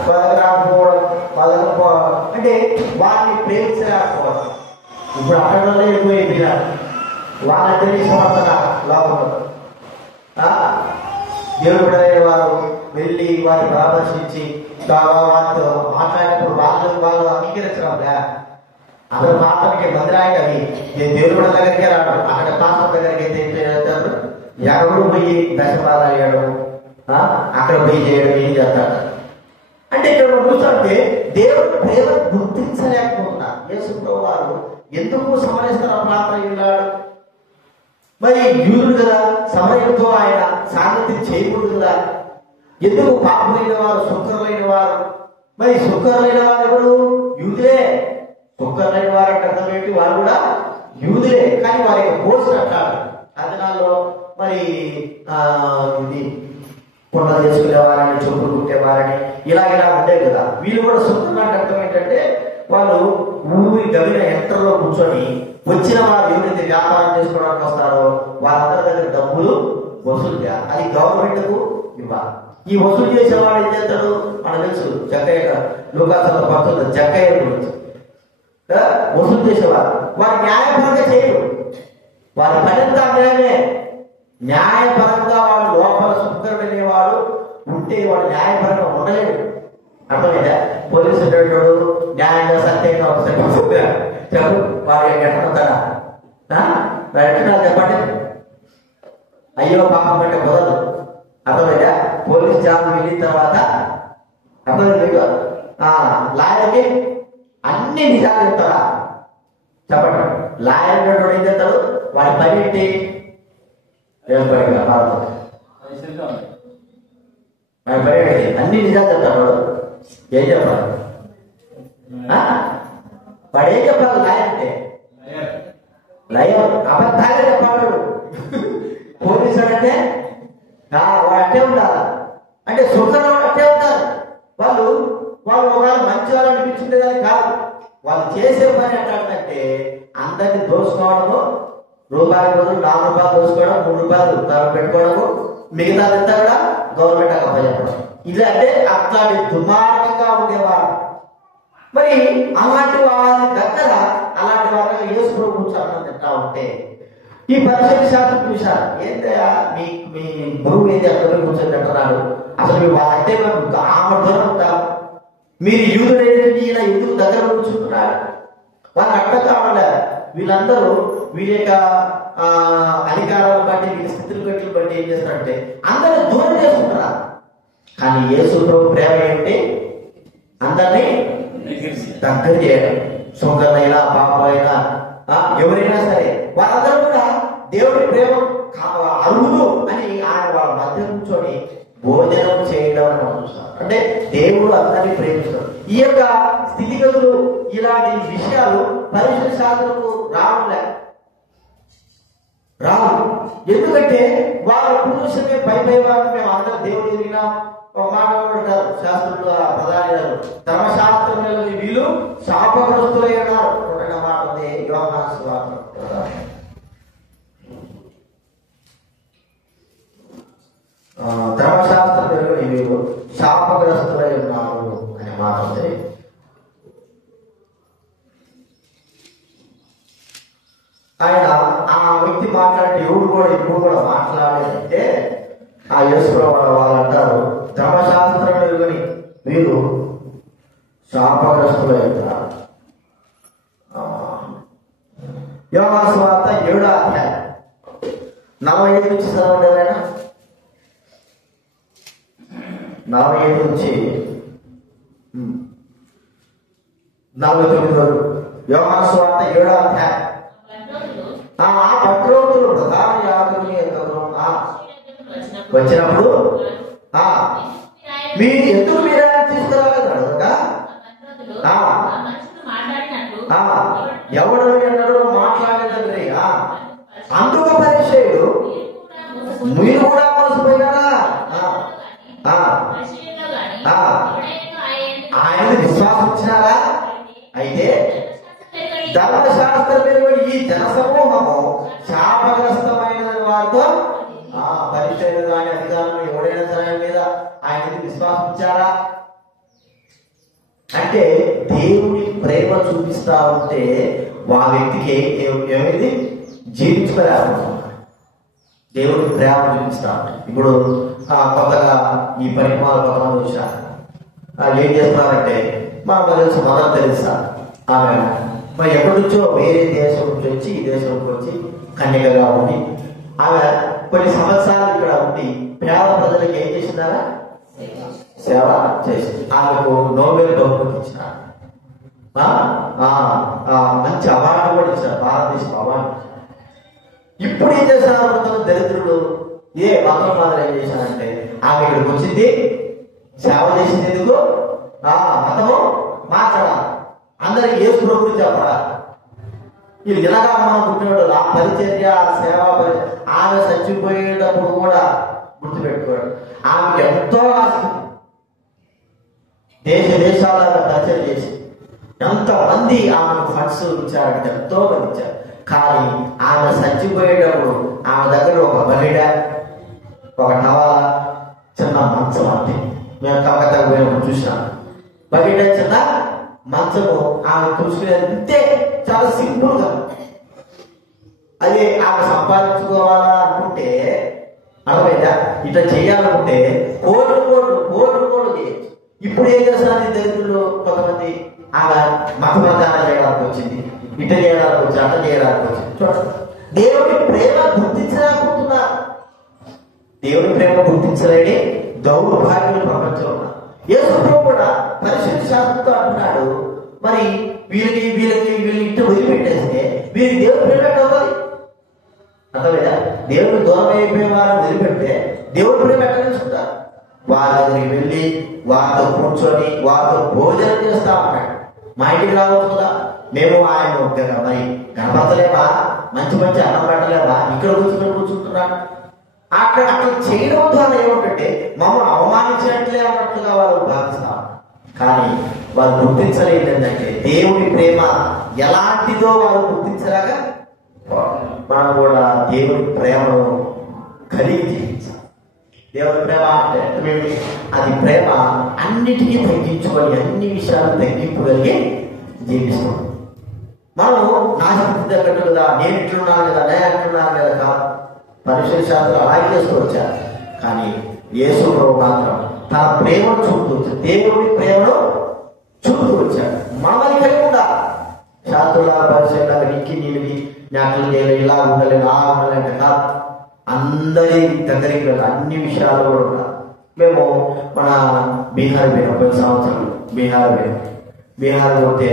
వాళ్ళ దగ్గర రాకపోవడం, వాళ్ళ దగ్గర అంటే వారిని ప్రేమించలేకపోవడం. ఇప్పుడు అక్కడ ఎక్కువైపోయినారు. వాళ్ళంటే ఇష్టపడతారా లోకంలో? దేవుడు వారు వెళ్ళి వారిని పరామర్శించి వారితో మాట్లాడినప్పుడు వాళ్ళు అంగీకరించడం అసలు పాపకి మందిరానికి అవి దేవుడి దగ్గరికి రావడం, అక్కడ పాపం దగ్గరికి అయితే ఏం చేస్తారు, ఎవరు పోయి దశపాలు అయ్యాడు, అక్కడ పోయి చేయడం ఏం చేస్తాడు అంటే ఇక్కడ చూస్తుంటే దేవుడు ప్రేమ గుర్తించలేకపోతున్నారు. యేసుప్రభువు వారు ఎందుకు సమరస్తుల ప్రాంతం వెళ్ళాడు? మరి యూదుడు కదా, సమరయులతో ఆయన సాంగత్యం చేయకూడదు కదా. ఎందుకు పాపమైన వారు సుఖరులైన వారు? మరి సుఖరులైన వారు ఎవరు? యూదులే. సుఖరులైన వారు అంటే అర్థం ఏంటి? వారు కూడా యూదులే, కానీ వారి యొక్క పోస్ట్ అంటారు అదనాల్లో మరి ఇది కొండలు చేసుకునేవారని, చెప్పులు కుట్టేవారని ఇలా ఉండే కదా. వీళ్ళు కూడా సుఖరులు అంటే అర్థం ఏంటంటే వాళ్ళు ఊరి గవిన ఎంటర్లో కూర్చొని వచ్చిన వారు ఎవరైతే వ్యాపారం చేసుకోవడానికి వస్తారో వాళ్ళందరి దగ్గర డబ్బులు వసూలు చేయాలి. అది గవర్నమెంట్ కు ఇవ్వాలి. ఈ వసూలు చేసేవాడు ఏం చేస్తాడు? మనకు తెలుసు, జక్కయ్య లోకాసంలో పడుతుంది జక్కయ్య గురించి. వసూలు చేసేవారు వారు న్యాయపరంగా చేయరు. వారి పనింత అన్యాయమే. న్యాయపరంగా వాడు లోపల సుఖకరమనేవాడు ఉంటే వాడు న్యాయపరంగా ఉండలేడు. అర్థమైందా? పోలీసు ఉండేటోడు న్యాయంగా సత్యంగా చెప్పు వాడు ఎట్లుంటారా? ఎట్లా చెప్పండి. అయ్యో పాపం అంటే కుదరదు. అర్థమైందా? పోలీస్ జాబ్ వెళ్ళిన తర్వాత అర్థమైంది లాయర్కి అన్ని నిజాలు చెప్తారా? చెప్పండి. లాయర్ ఏం చేస్తాడు? వాడి పని ఏంటి? అన్ని నిజాలు చెప్తాడు. ఏం చెప్పాలి? వాడు ఏం చెప్పాలి? లాయర్ అంటే లయం అబద్ధాలే చెప్పాడు. పోలీసు అంటే వాడు అట్టే ఉండాలి. అంటే సుఖంగా అట్టే ఉంటారు. వాళ్ళు ఒకవేళ మంచి వాళ్ళు అనిపించుండేదని కాదు. వాళ్ళు చేసే పని ఎట్లాంటే అందరినీ దోసుకోవడము, రూపాయల బదులు 4 రూపాయలు దోసుకోవడం, 3 రూపాయలు పెట్టుకోవడము, మిగతాదంతా కూడా గవర్నమెంట్ అప్పచెప్పడం. ఇది అంటే అట్లాంటి దుర్మార్గంగా ఉండేవారు. మరి అలాంటి వారి దగ్గర అలాంటి వారి యేసు ప్రభు కూర్చోడం తింటా ఉంటే ఈ పరిశీలన శాస్త్రం చూశారు. ఏంటయ్యా మీ గురువు ఏంటి అక్కడ కూర్చొని తింటున్నాడు? అసలు మీరు వాళ్ళంటే ఆమె దూరం ఉంటారు. మీరు యూదుడైనటువంటి ఈయన ఎందుకు దగ్గర కూర్చుంటున్నారు? వాళ్ళకి అర్థం కావట్లేదు. వీళ్ళందరూ వీరి యొక్క అధికారాలను బట్టి, వీరి స్థితిగతులను బట్టి ఏం చేస్తారంటే అందరూ దూరం చేసుకుంటున్నారు. కానీ యేసు ప్రభు ప్రేమ ఏంటి? అందరినీ దగ్గర చేయడం. సుఖమైనా పాపమైనా ఎవరైనా సరే వాళ్ళందరూ కూడా దేవుడి ప్రేమ అరువులు అని ఆయన వాళ్ళ మధ్య కూర్చొని భోజనం చేయడం అని మనం చూస్తాం. అంటే దేవుడు అందరినీ ప్రేమిస్తాడు. ఈ యొక్క స్థితిగతులు ఇలాంటి విషయాలు పరిశుద్ధ శాస్త్రకు రావు. ఎందుకంటే వాళ్ళ పురుషమే పై వాళ్ళు మేము అందరూ దేవుడు ఎదిగినా ఒక మాట ఉంటారు శాస్త్రంలో ప్రధాని గారు, ధర్మశాస్త్రం వీళ్ళు శాపగ్రస్తులై ఉన్నారు మాట ఉంది. యోహాను సువార్త ధర్మశాస్త్రం వీళ్ళు శాపగ్రస్తులై ఉన్నారు అనే మాట ఉంది. ఆయన ఆ వ్యక్తి మాట్లాడే ఎవరు కూడా ఎప్పుడు కూడా మాట్లాడేదంటే ఆ యేసుప్రభు వాళ్ళు అంటారు, ధర్మశాస్త్రం ఎరుగని వీరు శాపగ్రస్తులై ఉన్నారు. యోహాను సువార్త 7వ అధ్యాయం 45 నుంచి చదవండి. 45 నుంచి 49 వరకు. యోహాను సువార్త 7వ అధ్యాయం. ఆ పట్రోతులు ప్రధాన యాజకుని వచ్చినప్పుడు మీరు ఎందుకు మీరు తీసుకురాలేదు అడగగా ఎవరు అన్నాడు మాట్లాడలేదండి. అందుకు పరిచయుడు మీరు కూడా మోసపోయినారా? ఆయన విశ్వాసం ఇచ్చినారా? అయితే ధర్మశాస్త్రం ఈ జనసమూహము శాపగ్రస్తమైన వారితో పరిచయులు కానీ అధికారులు ఎవరైనా సరే మీద ఆయన విశ్వాసం ఇచ్చారా? అంటే దేవుడి ప్రేమ చూపిస్తా ఉంటే ఆ వ్యక్తికి ఏమైంది? జీవించుకోలేకపోతున్నాం. దేవుడి ప్రేమ చూపిస్తాం. ఇప్పుడు కొత్తగా ఈ పరిమాణాలు కొంతమంది వచ్చారు. ఏం చేస్తున్నారంటే మొదలు తెలుసా ఆమె మరి ఎక్కడి నుంచో వేరే దేశం నుంచి వచ్చి ఈ దేశంకి వచ్చి కన్యకగా ఉండి ఆమె కొన్ని సంవత్సరాలు ఇక్కడ ఉండి పేద ప్రజలకు ఏం చేసిందారా? సేవ చేసింది. ఆమెకు నోబెల్ బహుమతి ఇచ్చినారు. మంచి అవార్డు కూడా ఇచ్చారు, భారతదేశం అవార్డు. ఇప్పుడు ఏం చేస్తున్నారు దరిద్రులు? మతం మాదిరి ఏం చేశారంటే ఆమె ఇక్కడికి వచ్చింది, సేవ చేసింది. ఎందుకు? మతము మార్చడం, అందరికి యేసు ప్రభువుని చెప్పరా. వీళ్ళు ఇలాగా మనం పుట్టినట్టు ఆ పరిచర్య, సేవా ఆమె చచ్చిపోయేటప్పుడు కూడా గుర్తుపెట్టుకోడు. ఆమెకి ఎంతో ఆస్తి, దేశాల పరిచయం చేసి ఎంతమంది ఆమెకు ఫండ్స్ ఇచ్చారంటే ఎంతో మంది ఇచ్చారు. కానీ ఆమె చచ్చిపోయేటప్పుడు ఆమె దగ్గర ఒక బలిడ, ఒక టవల, చిన్న మంచం అంతే. మేము కలకత్తాకు పోయినప్పుడు చూసినాం. బలిడ, చిన్న మంచము ఆమె చూసుకునేది అంతే, చాలా సింపుల్ గా. అదే ఆమె సంపాదించుకోవాలా అనుకుంటే, అర్థమైందా? ఇట్లా చేయాలనుకుంటే కోట్లు చేయొచ్చు. ఇప్పుడు ఏం చేస్తున్నారు దరిద్రులు కొంతమంది? ఆమె మత ప్రచారం చేయడానికి వచ్చింది, ఇట చేయడానికి వచ్చి, అట్ట చేయడానికి వచ్చింది. చూడండి, దేవుడి ప్రేమ గుర్తించలేకపోతున్నారు. దేవుడి ప్రేమ గుర్తించలేని దౌర్భాగ్యులు ప్రపంచంలో ఉన్నారు. యేసు ప్రభు కూడా పరిశుద్ధ శాస్త్రంతో అంటున్నాడు, మరి వీళ్ళని ఇట్లా వదిలిపెట్టేస్తే వీరికి దేవుడి ప్రేమ ఎట్లా అవుతుంది? అర్థమైనా? దేవుడు దూరం అయిపోయే వారిని వదిలిపెడితే దేవుడి ప్రేమ ఎట్లా తెలుసుకుంటారు? వాళ్ళ దగ్గరికి వెళ్ళి వారితో కూర్చొని వారితో భోజనం చేస్తా ఉన్నాడు. మా ఇంటికి రావచ్చు కదా, మేము ఆయన మరి కనపడలేమా, మంచి అన్నం పెట్టలేమా, ఇక్కడ కూర్చుంటున్నాడు. అట్లా చేయడం ద్వారా ఏమంటే మమ్మల్ని అవమానించినట్లే అన్నట్లుగా వాళ్ళు భావిస్తారు. కానీ వాళ్ళు గుర్తించలేదు ఏంటంటే దేవుడి ప్రేమ ఎలాంటిదో వాళ్ళు గుర్తించలేక మనం కూడా దేవుడి ప్రేమను కలిగి జీవించాలి. దేవుడి ప్రేమ అంటే అది ప్రేమ అన్నిటికీ తగ్గించుకొని అన్ని విషయాలు తగ్గింపు కలిగి జీవిస్తాం. మనం నా శక్తి తగ్గట్టు కదా, నేను ఇట్లున్నాను కదా, నేను అంటున్నాను కదా కాదు. పరిశుద్ధ శాస్త్రం అలాగే చేస్తూ వచ్చారు. కానీ యేసు ప్రభు మాత్రం తన ప్రేమను చూపుతూ వచ్చాడు, దేవుడి ప్రేమను చూపుతూ వచ్చాడు. మనల్ని కలిగి ఉండాలి. శాస్త్రుల పరిశుద్ధంగా నీకి నీళ్ళకి జ్ఞాపకం చేయాలి, ఇలా ఉండాలి, అలా ఉండాలి అంటే కాదు. అందరి దగ్గరికి వెళ్ళి అన్ని విషయాలు కూడా ఉండాలి. మేము మన బీహార్ పోయినాం, 10 సంవత్సరాలు బీహార్ పోతే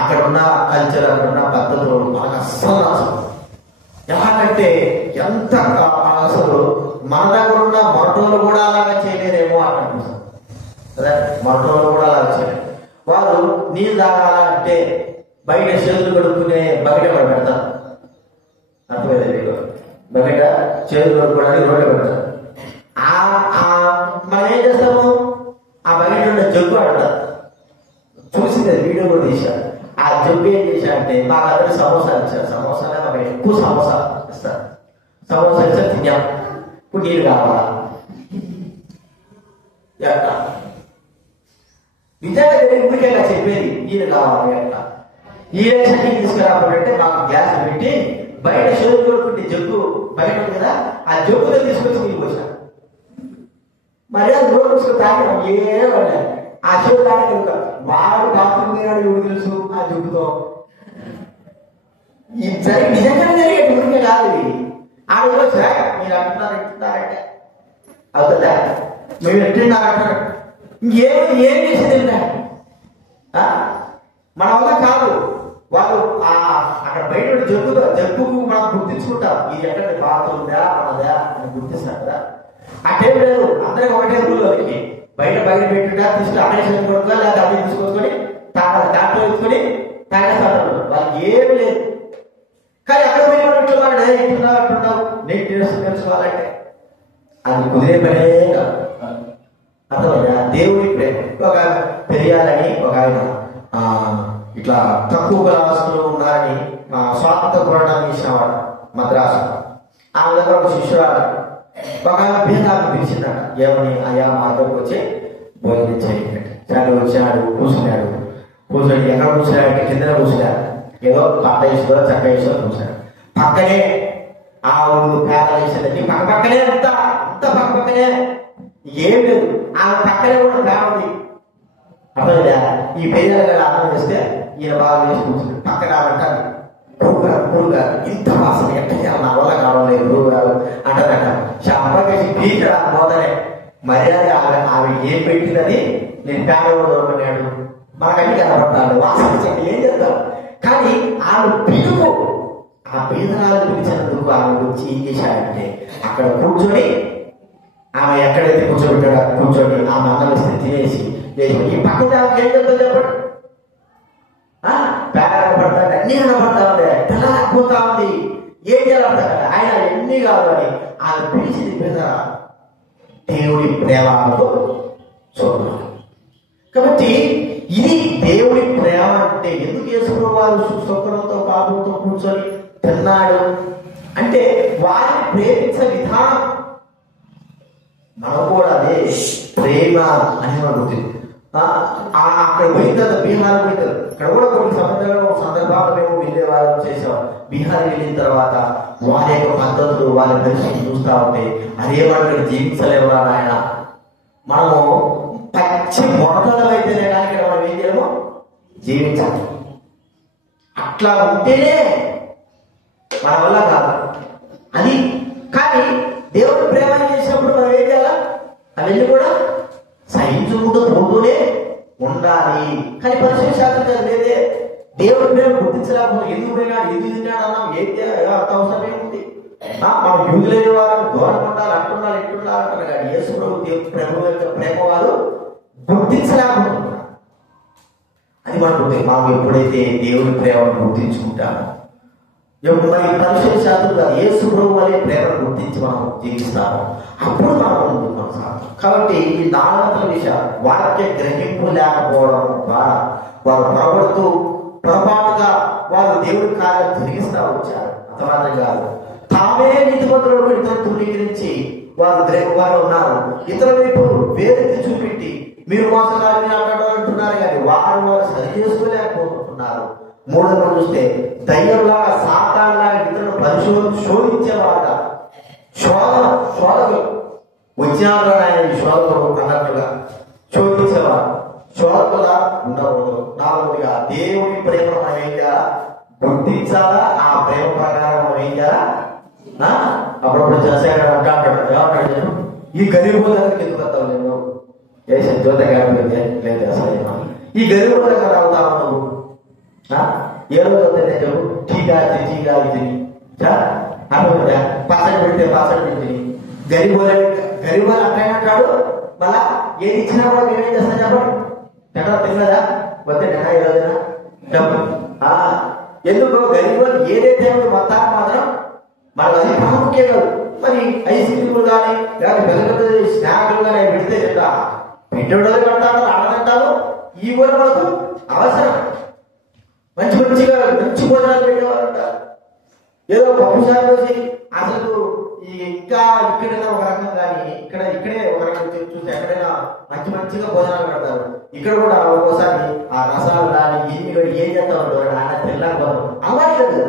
అక్కడ ఉన్న కల్చర్, అక్కడ ఉన్న పద్ధతులు మనకు అస్సలు నచ్చదు. ఎలాగంటే ఎంత అసలు మన దగ్గర ఉన్న మొరటోళ్ళు కూడా అలాగా చేయలేరేమో అని అనిపిస్తుంది కదా. మొరటోళ్ళు కూడా అలా చేయలేరు. వాళ్ళు నీళ్ళు తాగాలంటే బయట చేతులు కడుక్కునే బకెట పెడతారు. అర్థమైంది మీకు? బకెట చేతులు కడుక్కోవడానికి రోడ్డు పెడతారు. మనం ఏం చేస్తాము? ఆ బకెట్ ఉండే జగ్గు ఆడతారు. చూసింది వీడియో కూడా తీశారు. ఆ జగ్గు ఏం చేశారంటే మా దగ్గర సమోసాలు ఇచ్చారు. సమోసాలే మాకు ఎక్కువ సమోసా ఇస్తారు. సమోసా ఇచ్చారు, తిన్నాం. ఇప్పుడు నీళ్ళు కావాలా? ఎట్లా? నిజంగా ఊరికేలా చెప్పేది నీళ్ళు కావాలి ఎట్లా? ఈ రేషన్ తీసుకురావాలంటే మాకు గ్యాస్ పెట్టి బయట షోలు కొడుకుంటే జగ్గు బయట ఉంది కదా, ఆ జగ్గులో తీసుకొచ్చి నీళ్ళు పోసాను. మరి అది రోడ్డు తీసుకుని తాగడం ఏమన్నా ఆ షోలు తాగక వాడు బాత్రూమ్ పోయాడు, ఎవరు తెలుసు ఆ జగ్గుతో. ఇది నిజంగానే జరిగేది, ఊరికే కాదు. ఆడ సరే మీరు అంటున్నారంటే అవుతుందా? మేము ఎట్లున్నారంటారు. ఏం చేసేది మన వల్ల కాదు. వాళ్ళు అక్కడ బయట జగ్గుకు మనం గుర్తించుకుంటాం. ఇది ఎక్కడ బాత్రూమ్దా మనదా అని గుర్తిస్తారు కదా. ఆ టైం లేదు, అందరికి ఒకటే రూల్. వాళ్ళకి బయట పెట్టుంటా తీసుకుని అటెన్షన్ కొడుతున్నా, లేదా అన్ని తీసుకొచ్చుకొని దాంట్లో వేసుకొని తాగేస్తారు. వాళ్ళకి ఏమి లేదు. కానీ అక్కడ ఇట్లున్నావు నీకు తెలుసుకోవాలంటే అది కుదిరే పనే కాదు. అర్థమైనా? దేవుడి ప్రేమ. ఒక పెరియాలని ఒక ఆయన ఇట్లా తక్కువ క్లాసులు ఉన్నారని స్వాతంత్ర పోరాటాన్ని ఇచ్చినవాడు మద్రాసు. ఆమె దగ్గర ఒక శిష్యురాలు ఒక ఆమె భేదాన్ని పిలిచిందట. ఏమని? అయ్యా మా దగ్గరకు వచ్చి భోజనం చేయండి. చాలా వచ్చాడు, కూర్చుని ఎక్కడ కూర్చున్నాడంటే కింద కూర్చున్నాడు. ఏదో పట్ట వేసులో చక్క వేసులో కూర్చున్నాడు. పక్కనే ఆ ఊరు పేదలేసేది పక్కనే అంత పక్కనే ఏం లేదు. ఆమె పక్కనే కూడా పేద ఉంది. అర్థమైందా? ఈ పేదలు అన్నం చేస్తే ఈయన బాగా చేసి కూర్చుంది. పక్కన అంటారు గురుగారు ఇంత వాసన ఎట్ట చేయాలి, నా వల్ల కావాలి గురుగారు అంటారట. శాంపకేసి పీకడా మోదనే మర్యాద ఆమె ఏం పెట్టినది నేను పేదవాడు దొరకన్నాడు మనకన్నీ కనబడతాడు వాసన చెప్పి ఏం చేస్తాడు. కానీ ఆమె పిలుపు, ఆ పేదనాలు పిలిచినందుకు ఆమె వచ్చి ఏం చేశాడంటే అక్కడ కూర్చొని ఆమె ఎక్కడైతే కూర్చోబెట్టాడో కూర్చొని ఆమె అన్నం వేస్తే తినేసి ఈ పక్కన ఆమెకి ఏం చెప్తా చెప్పండి. పేద కనపడతాడు, అన్ని కనపడతా ఉండే, తెల్లపోతా ఉంది, ఏం చేయాలంట ఆయన ఎన్ని కావాలి ఆమె పిలిచింది పేద దేవుడి ప్రేమతో చూడాలి. కాబట్టి ఇది దేవుడి ప్రేమ అంటే ఎందుకు చేసుకున్న వారు సుఖంతో పాపంతో కూర్చొని తిన్నాడు అంటే వారిని ప్రేమించే విధానం. మనం కూడా అదే ప్రేమ అని అనుకుంటుంది. అక్కడ పోయిన తర్వాత బీహార్ పోయిన అక్కడ కూడా కొన్ని సందర్భాలు మేము వెళ్ళేవాళ్ళం చేసాం. బీహార్ వెళ్ళిన తర్వాత వారి యొక్క పద్ధతులు వారి దర్శనం చూస్తూ ఉంటే అదే వాళ్ళు జీవించలేవురా ఆయన, మనము పచ్చి మొడతలు అయితేనే కానీ ఇక్కడ మనం ఏం చేయము జీవించాలి. అట్లా ఉంటేనే మన వల్ల కాదు అది. కానీ దేవుడు ప్రేమ చేసినప్పుడు మనం ఏం చేయాలా అవన్నీ కూడా సహించుకుంటూ పోతూనే ఉండాలి. కానీ పరిశుద్ధ శాస్త్రం లేదే, దేవుడి ప్రేమ గుర్తించలేకపోతే ఎందుకు పోయినాడు ఎందుకు తిన్నాడు అన్నాం ఏం అంత అవసరం ఏముంది. మనం యూదులైన వారు దూరం ఉండాలి అంటున్నారు ఎట్లున్నారు అంటారు. కానీ యేసు ప్రభు దేవుడి ప్రేమ వారు గుర్తించలేకపోతున్నారు. అది మనకు మనం ఎప్పుడైతే దేవుడి ప్రేమను గుర్తించుకుంటామో మరి పరిశుద్ధ శాస్త్రం యేసు ప్రభు అనే ప్రేమను గుర్తించి మనం జీవిస్తాము, అప్పుడు మనం ముందుకు సాగుతాం. కాబట్టి ఈ 4 విషయాలు వాక్య గ్రహింపు లేకపోవడం ద్వారా వారు పొరపాటుగా వారు దేవుడి కార్యం జరిగిస్తూ వచ్చారు. అంత మాత్రం కాదు, తామే నీతిమంతులను ఇతరులు ధృవీకరించి వారు ఉన్నారు. ఇతర వైపు వేరెత్తి చూపెట్టి మీరు మోసగారిని అంటున్నారు కానీ వారు సరి చేసుకోలేకపోతున్నారు. 3వ చూస్తే దయ్యంలాగా సాతాన్లాగా ఇతరులను శోధించేవారుగా శోధకులు వచ్చినారు ఆయన శోధకులు అన్నట్టుగా శోధించేవారు శోధకులా ఉండకూడదు. 4వదిగా దేవుడి ప్రేమ మనం ఏం చేయాలా గుర్తించాలా, ఆ ప్రేమ ప్రకారం మనం ఏం చేయాలా. అప్పుడప్పుడు చేసాడు అంటాడు ఈ గరీబు దగ్గరికి ఎందుకు వస్తావు నేను వేసే జ్యోత గారి లేదు అసలు ఈ గరీబు దగ్గర అవుతావు నువ్వు ఏ రోజు అవుతుంది చెప్పు. టీగా తిని అర్థమవుతుందా పచ్చడి పెడితే పచ్చడి తిని గరీబు అట్లా అంటాడు. మళ్ళా ఏది ఇచ్చినా కూడా మేమేం చేస్తాం చెప్పండి. ఎక్కడ తిన్నదా వద్దే నెల ఈ రోజున డబ్బు ఎందుకు గరీబు ఏదైతే మొత్తాన్ని మాత్రం మనకు అది ప్రాముఖ్యం కాదు. మరి ఐస్ క్రీములు కానీ లేదా పెద్ద పెద్ద స్నాక్లు కానీ అవి పెడితే చెప్తా పెట్టడం పెడతాను ఆడదంటాను. ఈ కూడా మనకు అవసరం. మంచి భోజనాలు పెట్టేవారంట. ఏదో పప్పు సార్ వచ్చి అసలు ఇంకా ఇక్కడైనా ఒక రకం కానీ ఇక్కడే ఒక రకం చూస్తే ఎక్కడైనా మంచిగా భోజనాలు పెడతారు. ఇక్కడ కూడా ఒక్కోసారి ఆ రసాలు కానీ ఏం చేస్తా ఉంటారు ఆయన తెల్లాలి అలవాటు లేదు.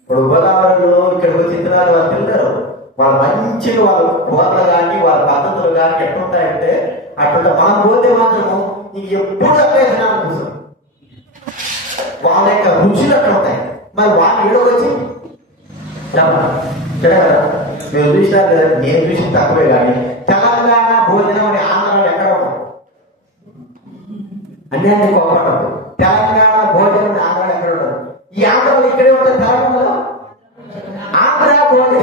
ఇప్పుడు గోదావరిలో ఇక్కడికి వచ్చి తినాలి వాళ్ళు తింటారు. వాళ్ళు మంచిగా వాళ్ళ కూరలు కానీ వాళ్ళ పద్ధతులు కానీ ఎట్లుంటాయంటే అట్లా మనం పోతే మాత్రము నీకు ఎప్పుడు అట్లే తినాలని చూస్తాం. వాళ్ళ యొక్క రుచులు అట్లా ఉంటాయి. మరి వాళ్ళు ఏడో వచ్చి మీరు చూసినారు కదా, నేను చూసిన తక్కువే కానీ తెలంగాణ భోజనం అని ఆంధ్రాలో ఎక్కడ అన్ని కోపడదు. తెలంగాణ భోజనం ఆంధ్రాలో ఎక్కడ ఉండదు. ఈ ఆంధ్రాలో ఇక్కడే ఉంటుంది. తెలంగాణలో ఆంధ్ర భోజనం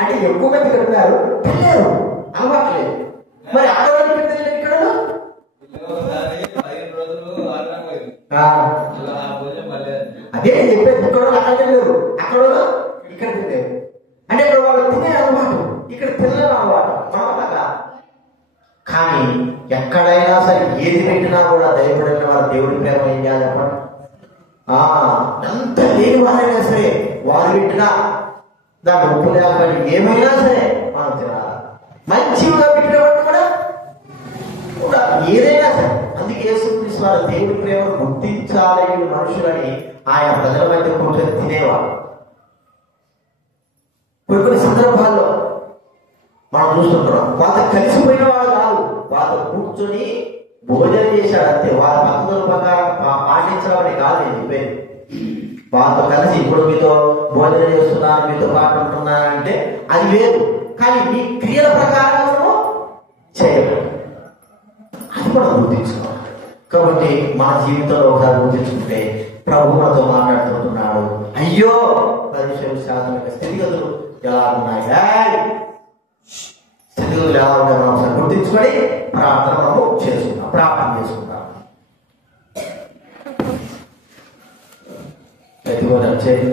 అంటే ఎక్కువ మంది తింటున్నారు, తెలియదు అలవాట్లేదు. మరి ఆడవాళ్ళు తెలియదు ఇక్కడ అదే చెప్పేది. ఇక్కడ అక్కడ తెలియదు, అక్కడ ఇక్కడ తెలియదు. అంటే ఇక్కడ వాళ్ళు తినే అలవాటు, ఇక్కడ తినలేని అలవాటు మనలాగా. కానీ ఎక్కడైనా సరే ఏది పెట్టినా కూడా దయపడిన వాళ్ళ దేవుడి ప్రేమ ఏం చేయాలి చెప్పండి. ఎంత లేని వాళ్ళైనా సరే వారు పెట్టినా దాన్ని ఉప్పు లేకపోతే ఏమైనా సరే మనం తినాలి. మంచిగా పెట్టినప్పుడు కూడా ఏదైనా సరే. అందుకే యేసుక్రీస్తు వారు దేవుడి ప్రేమను గుర్తించాలి మనుషులని ఆయన ప్రజల మధ్య కూర్చొని తినేవాడు. కొన్ని సందర్భాల్లో మనం చూస్తుంటున్నాం. వాళ్ళతో కలిసిపోయిన వాడు కాదు, వాళ్ళతో కూర్చొని భోజనం చేశాడు అంతే. వాళ్ళ పద్ధతుల ప్రకారం పాటించడం కాదు నేను చెప్పేది. వాళ్ళతో కలిసి ఇప్పుడు మీతో భోజనం చేస్తున్నాను, మీతో పాటు ఉంటున్నాను అంటే అది వేరు. కానీ మీ క్రియల ప్రకారం చేయడం అది మనం గుర్తించుకోవాలి. కాబట్టి మన జీవితంలో ఒకసారి గుర్తించుకుంటే ప్రభు మనతో మాట్లాడుతుంటున్నాడు. అయ్యో 10% యొక్క స్థితిగతులు ఎలా ఉన్నాయి, స్థితిగతులు ఎలా ఉన్నాయి మనం ఒకసారి గుర్తించుకొని మనము చేసుకుంటాం, ప్రార్థన చేసుకుంటాం. చేయి